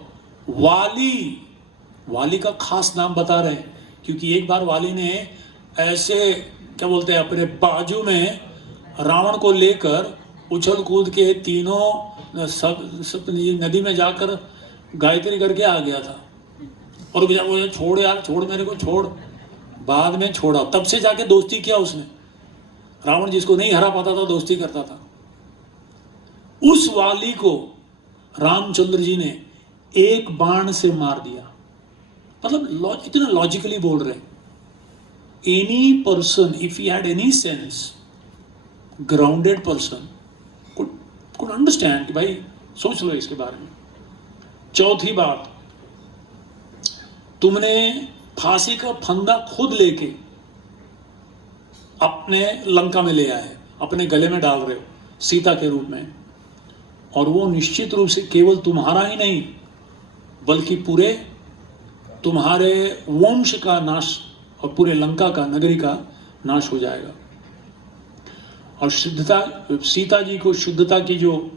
वाली का खास नाम बता रहे हैं क्योंकि एक बार वाली ने ऐसे, क्या बोलते हैं, अपने बाजू में रावण को लेकर उछल कूद के तीनों सब नदी में जाकर गायत्री करके आ गया था। और वो छोड़ यार, छोड़ मेरे को, छोड़। बाद में छोड़ा, तब से जाके दोस्ती किया उसने। रावण जिसको नहीं हरा पाता था दोस्ती करता था। उस वाली को रामचंद्र जी ने एक बाण से मार दिया। मतलब इतना लॉजिकली बोल रहे, any person if he had any sense, grounded person could understand कि भाई सोच लो इसके बारे में। चौथी बात, तुमने फांसी का फंदा खुद लेके अपने लंका में ले आए, अपने गले में डाल रहे हो सीता के रूप में, और वो निश्चित रूप से केवल तुम्हारा ही नहीं बल्कि पूरे तुम्हारे वंश का नाश और पूरे लंका का, नगरी का नाश हो जाएगा। और शुद्धता, सीता जी को शुद्धता की जो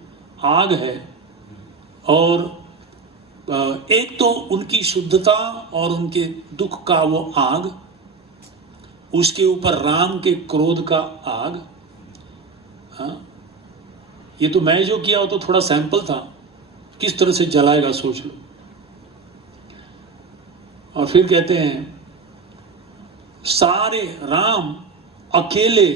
आग है, और एक तो उनकी शुद्धता और उनके दुख का वो आग, उसके ऊपर राम के क्रोध का आग। हाँ, ये तो मैं जो किया वो तो थोड़ा सैंपल था, किस तरह से जलाएगा सोच लो। और फिर कहते हैं सारे राम अकेले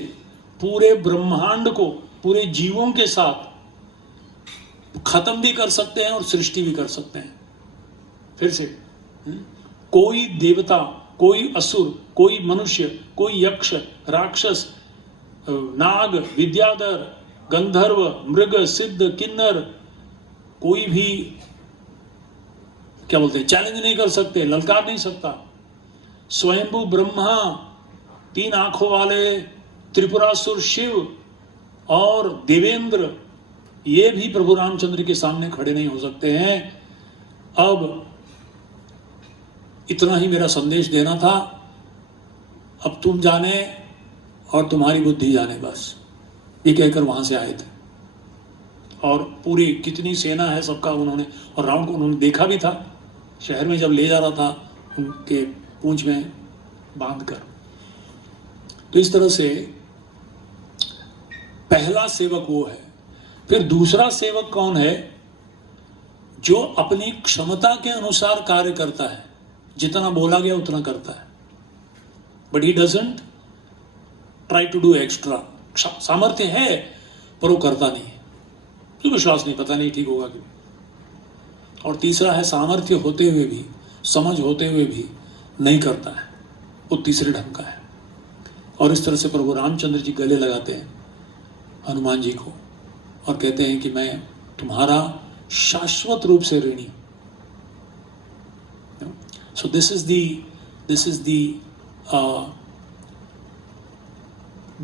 पूरे ब्रह्मांड को पूरे जीवों के साथ खत्म भी कर सकते हैं और सृष्टि भी कर सकते हैं। फिर से कोई देवता, कोई असुर, कोई मनुष्य, कोई यक्ष, राक्षस, नाग, विद्याधर, गंधर्व, मृग, सिद्ध, किन्नर, कोई भी, क्या बोलते हैं, चैलेंज नहीं कर सकते, ललकार नहीं सकता। स्वयंभू ब्रह्मा, 3 आंखों वाले त्रिपुरासुर शिव और देवेंद्र, ये भी प्रभु रामचंद्र के सामने खड़े नहीं हो सकते हैं। अब इतना ही मेरा संदेश देना था, अब तुम जाने और तुम्हारी बुद्धि जाने, बस ये कहकर वहां से आए थे। और पूरी कितनी सेना है सबका उन्होंने, और रावण को उन्होंने देखा भी था शहर में जब ले जा रहा था उनके पूंछ में बांध कर। तो इस तरह से पहला सेवक वो है। फिर दूसरा सेवक कौन है? जो अपनी क्षमता के अनुसार कार्य करता है, जितना बोला गया उतना करता है, but he doesn't try to do extra. सामर्थ्य है पर वो करता नहीं है, तो विश्वास नहीं, पता नहीं ठीक होगा क्यों। और तीसरा है सामर्थ्य होते हुए भी, समझ होते हुए भी नहीं करता है, वो तीसरे ढंग का है। और इस तरह से प्रभु रामचंद्र जी गले लगाते हैं हनुमान जी को और कहते हैं कि मैं तुम्हारा शाश्वत रूप से ऋणी। So this is the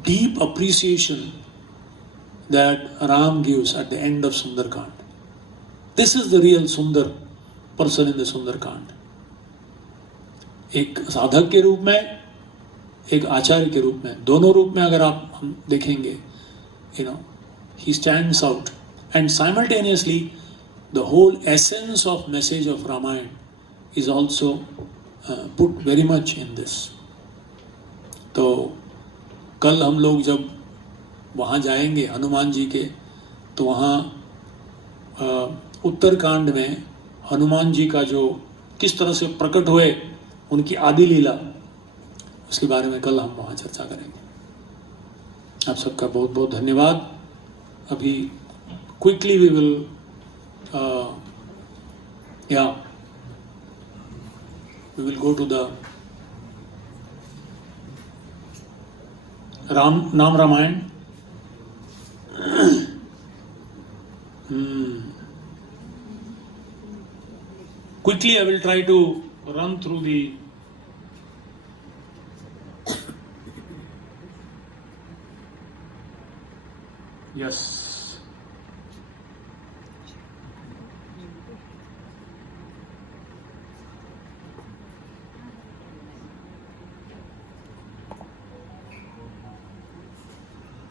deep appreciation that Ram gives at the end of Sundarkand. This is the real Sundar person in the Sundarkand. एक साधक के रूप में, एक आचार्य के रूप में, दोनों रूप में अगर आप हम देखेंगे, he stands out and simultaneously the whole essence of message of Ramayana is also put very much in this. तो कल हम लोग जब वहाँ जाएंगे हनुमान जी के, तो वहाँ उत्तरकांड में हनुमान जी का जो किस तरह से प्रकट हुए, उनकी आदि लीला, उसके बारे में कल हम वहाँ चर्चा करेंगे। आप सबका बहुत बहुत धन्यवाद। अभी quickly we will go to the Naam Ramayan. Quickly I will try to run through the yes.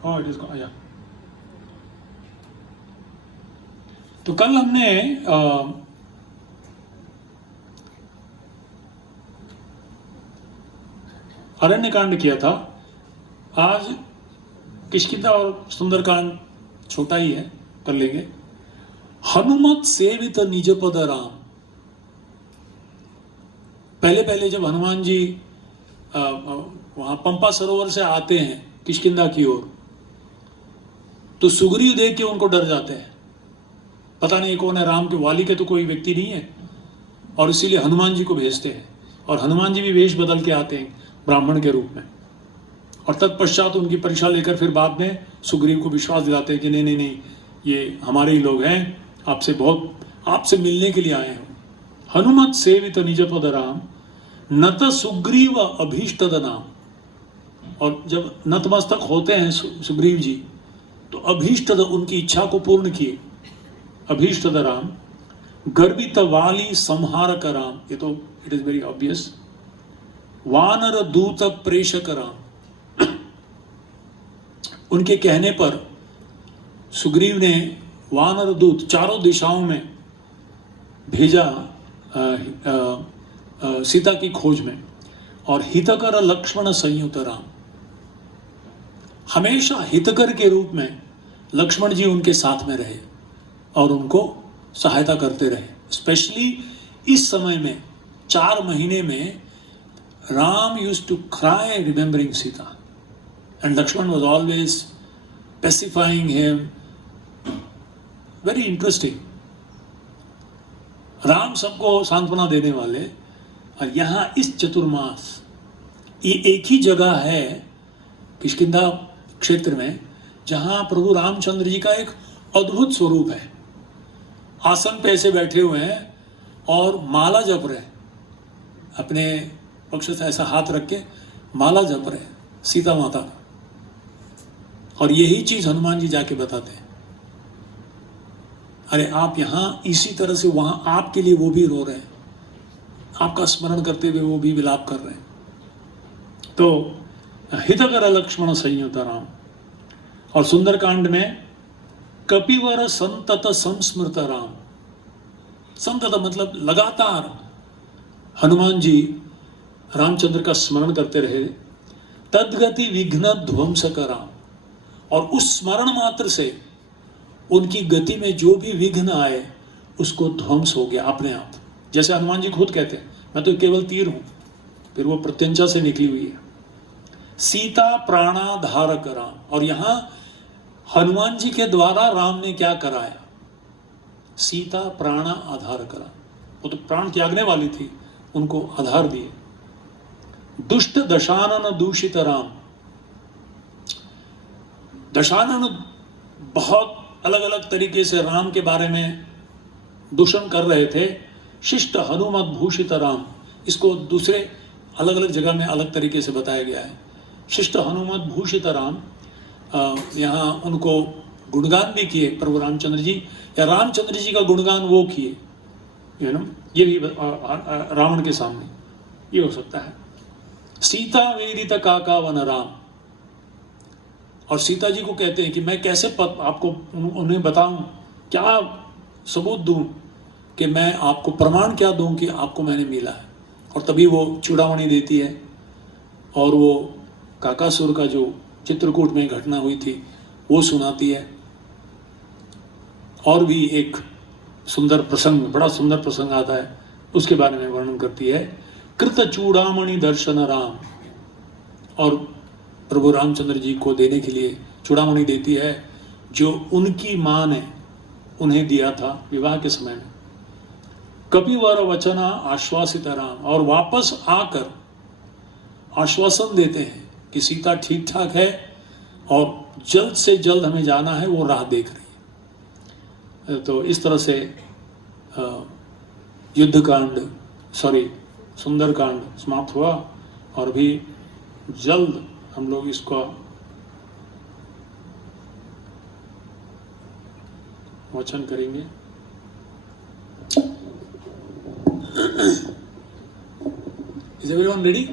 Oh, it is gone. Yeah. तो कल हमने अरण्यकांड किया था। आज किष्किंधा और सुंदरकांड छोटा ही है, कर लेंगे। हनुमत सेवित निज पद राम। पहले पहले जब हनुमान जी वहां पंपा सरोवर से आते हैं किष्किंधा की ओर, तो सुग्रीव देख के उनको डर जाते हैं, पता नहीं कौन है, राम के वाली के तो कोई व्यक्ति नहीं है, और इसीलिए हनुमान जी को भेजते हैं। और हनुमान जी भी वेश बदल के आते हैं ब्राह्मण के रूप में, और तत्पश्चात उनकी परीक्षा लेकर फिर बाद में सुग्रीव को विश्वास दिलाते हैं कि नहीं नहीं नहीं, ये हमारे ही लोग हैं, आपसे मिलने के लिए आए हैं। हनुमत सेवित निज पद राम, नत सुग्रीव अभीष्टद नाम। और जब नतमस्तक होते हैं सुग्रीव जी, तो अभीष्टद, उनकी इच्छा को पूर्ण किए। अभीष्टद राम, गर्वित वाली संहारक राम, ये तो इट इज वेरी ऑब्वियस। वानर दूत प्रेषक राम, उनके कहने पर सुग्रीव ने वानर दूत चारों दिशाओं में भेजा सीता की खोज में। और हितकर लक्ष्मण संयुत राम, हमेशा हितकर के रूप में लक्ष्मण जी उनके साथ में रहे और उनको सहायता करते रहे। स्पेशली इस समय में 4 महीने में Ram used to cry remembering Sita, and Lakshman was always pacifying him. Very interesting. Ram सबको सांत्वना देने वाले, और यहाँ इस चतुर्मास ये एक ही जगह है किष्किंधा क्षेत्र में जहाँ प्रभु रामचंद्र जी का एक अद्भुत स्वरूप है। आसन पे ऐसे बैठे हुए हैं और माला जप रहे, अपने पक्ष से ऐसा हाथ रख के माला जप रहे सीता माता का। और यही चीज हनुमान जी जाके बताते हैं, अरे आप यहाँ इसी तरह से वहां आपके लिए वो भी रो रहे हैं, आपका स्मरण करते हुए वो भी विलाप कर रहे हैं। तो हितकर लक्ष्मण संयुत राम। और सुंदरकांड में कपिवर संतत संस्मृत राम। संतत मतलब लगातार हनुमान जी रामचंद्र का स्मरण करते रहे। तद्गति विघ्न ध्वंस राम, और उस स्मरण मात्र से उनकी गति में जो भी विघ्न आए उसको ध्वंस हो गया अपने आप। जैसे हनुमान जी खुद कहते हैं, मैं तो केवल तीर हूं, फिर वो प्रत्यंचा से निकली हुई है। सीता प्राणाधारक राम, और यहां हनुमान जी के द्वारा राम ने क्या कराया? सीता प्राणा आधारक राम, वो तो प्राण त्यागने वाली थी, उनको आधार दिए। दुष्ट दशानन दूषित राम। दशानन बहुत अलग अलग तरीके से राम के बारे में दूषण कर रहे थे। शिष्ट हनुमत भूषित राम, इसको दूसरे अलग अलग जगह में अलग तरीके से बताया गया है। शिष्ट हनुमत भूषित राम, यहाँ उनको गुणगान भी किए प्रभु रामचंद्र जी, या रामचंद्र जी का गुणगान वो किए, ये भी रावण के सामने ये हो सकता है। सीता वेदित काका वन राम, और सीता जी को कहते हैं कि मैं कैसे आपको उन्हें बताऊं क्या सबूत दूं कि मैं आपको प्रमाण क्या दूं कि आपको मैंने मिला है। और तभी वो चूड़ामणि देती है और वो काकासुर का जो चित्रकूट में घटना हुई थी वो सुनाती है। और भी एक सुंदर प्रसंग, बड़ा सुंदर प्रसंग आता है, उसके बारे में वर्णन करती है। कृत चूड़ामणि दर्शन राम, और प्रभु रामचंद्र जी को देने के लिए चूड़ामणि देती है जो उनकी माँ ने उन्हें दिया था विवाह के समय में। कपिवर वचना आश्वासित राम, और वापस आकर आश्वासन देते हैं कि सीता ठीक ठाक है और जल्द से जल्द हमें जाना है, वो राह देख रही है। तो इस तरह से युद्धकांड सुंदरकांड समाप्त हुआ और भी जल्द हम लोग इसका वाचन करेंगे। Is everyone ready?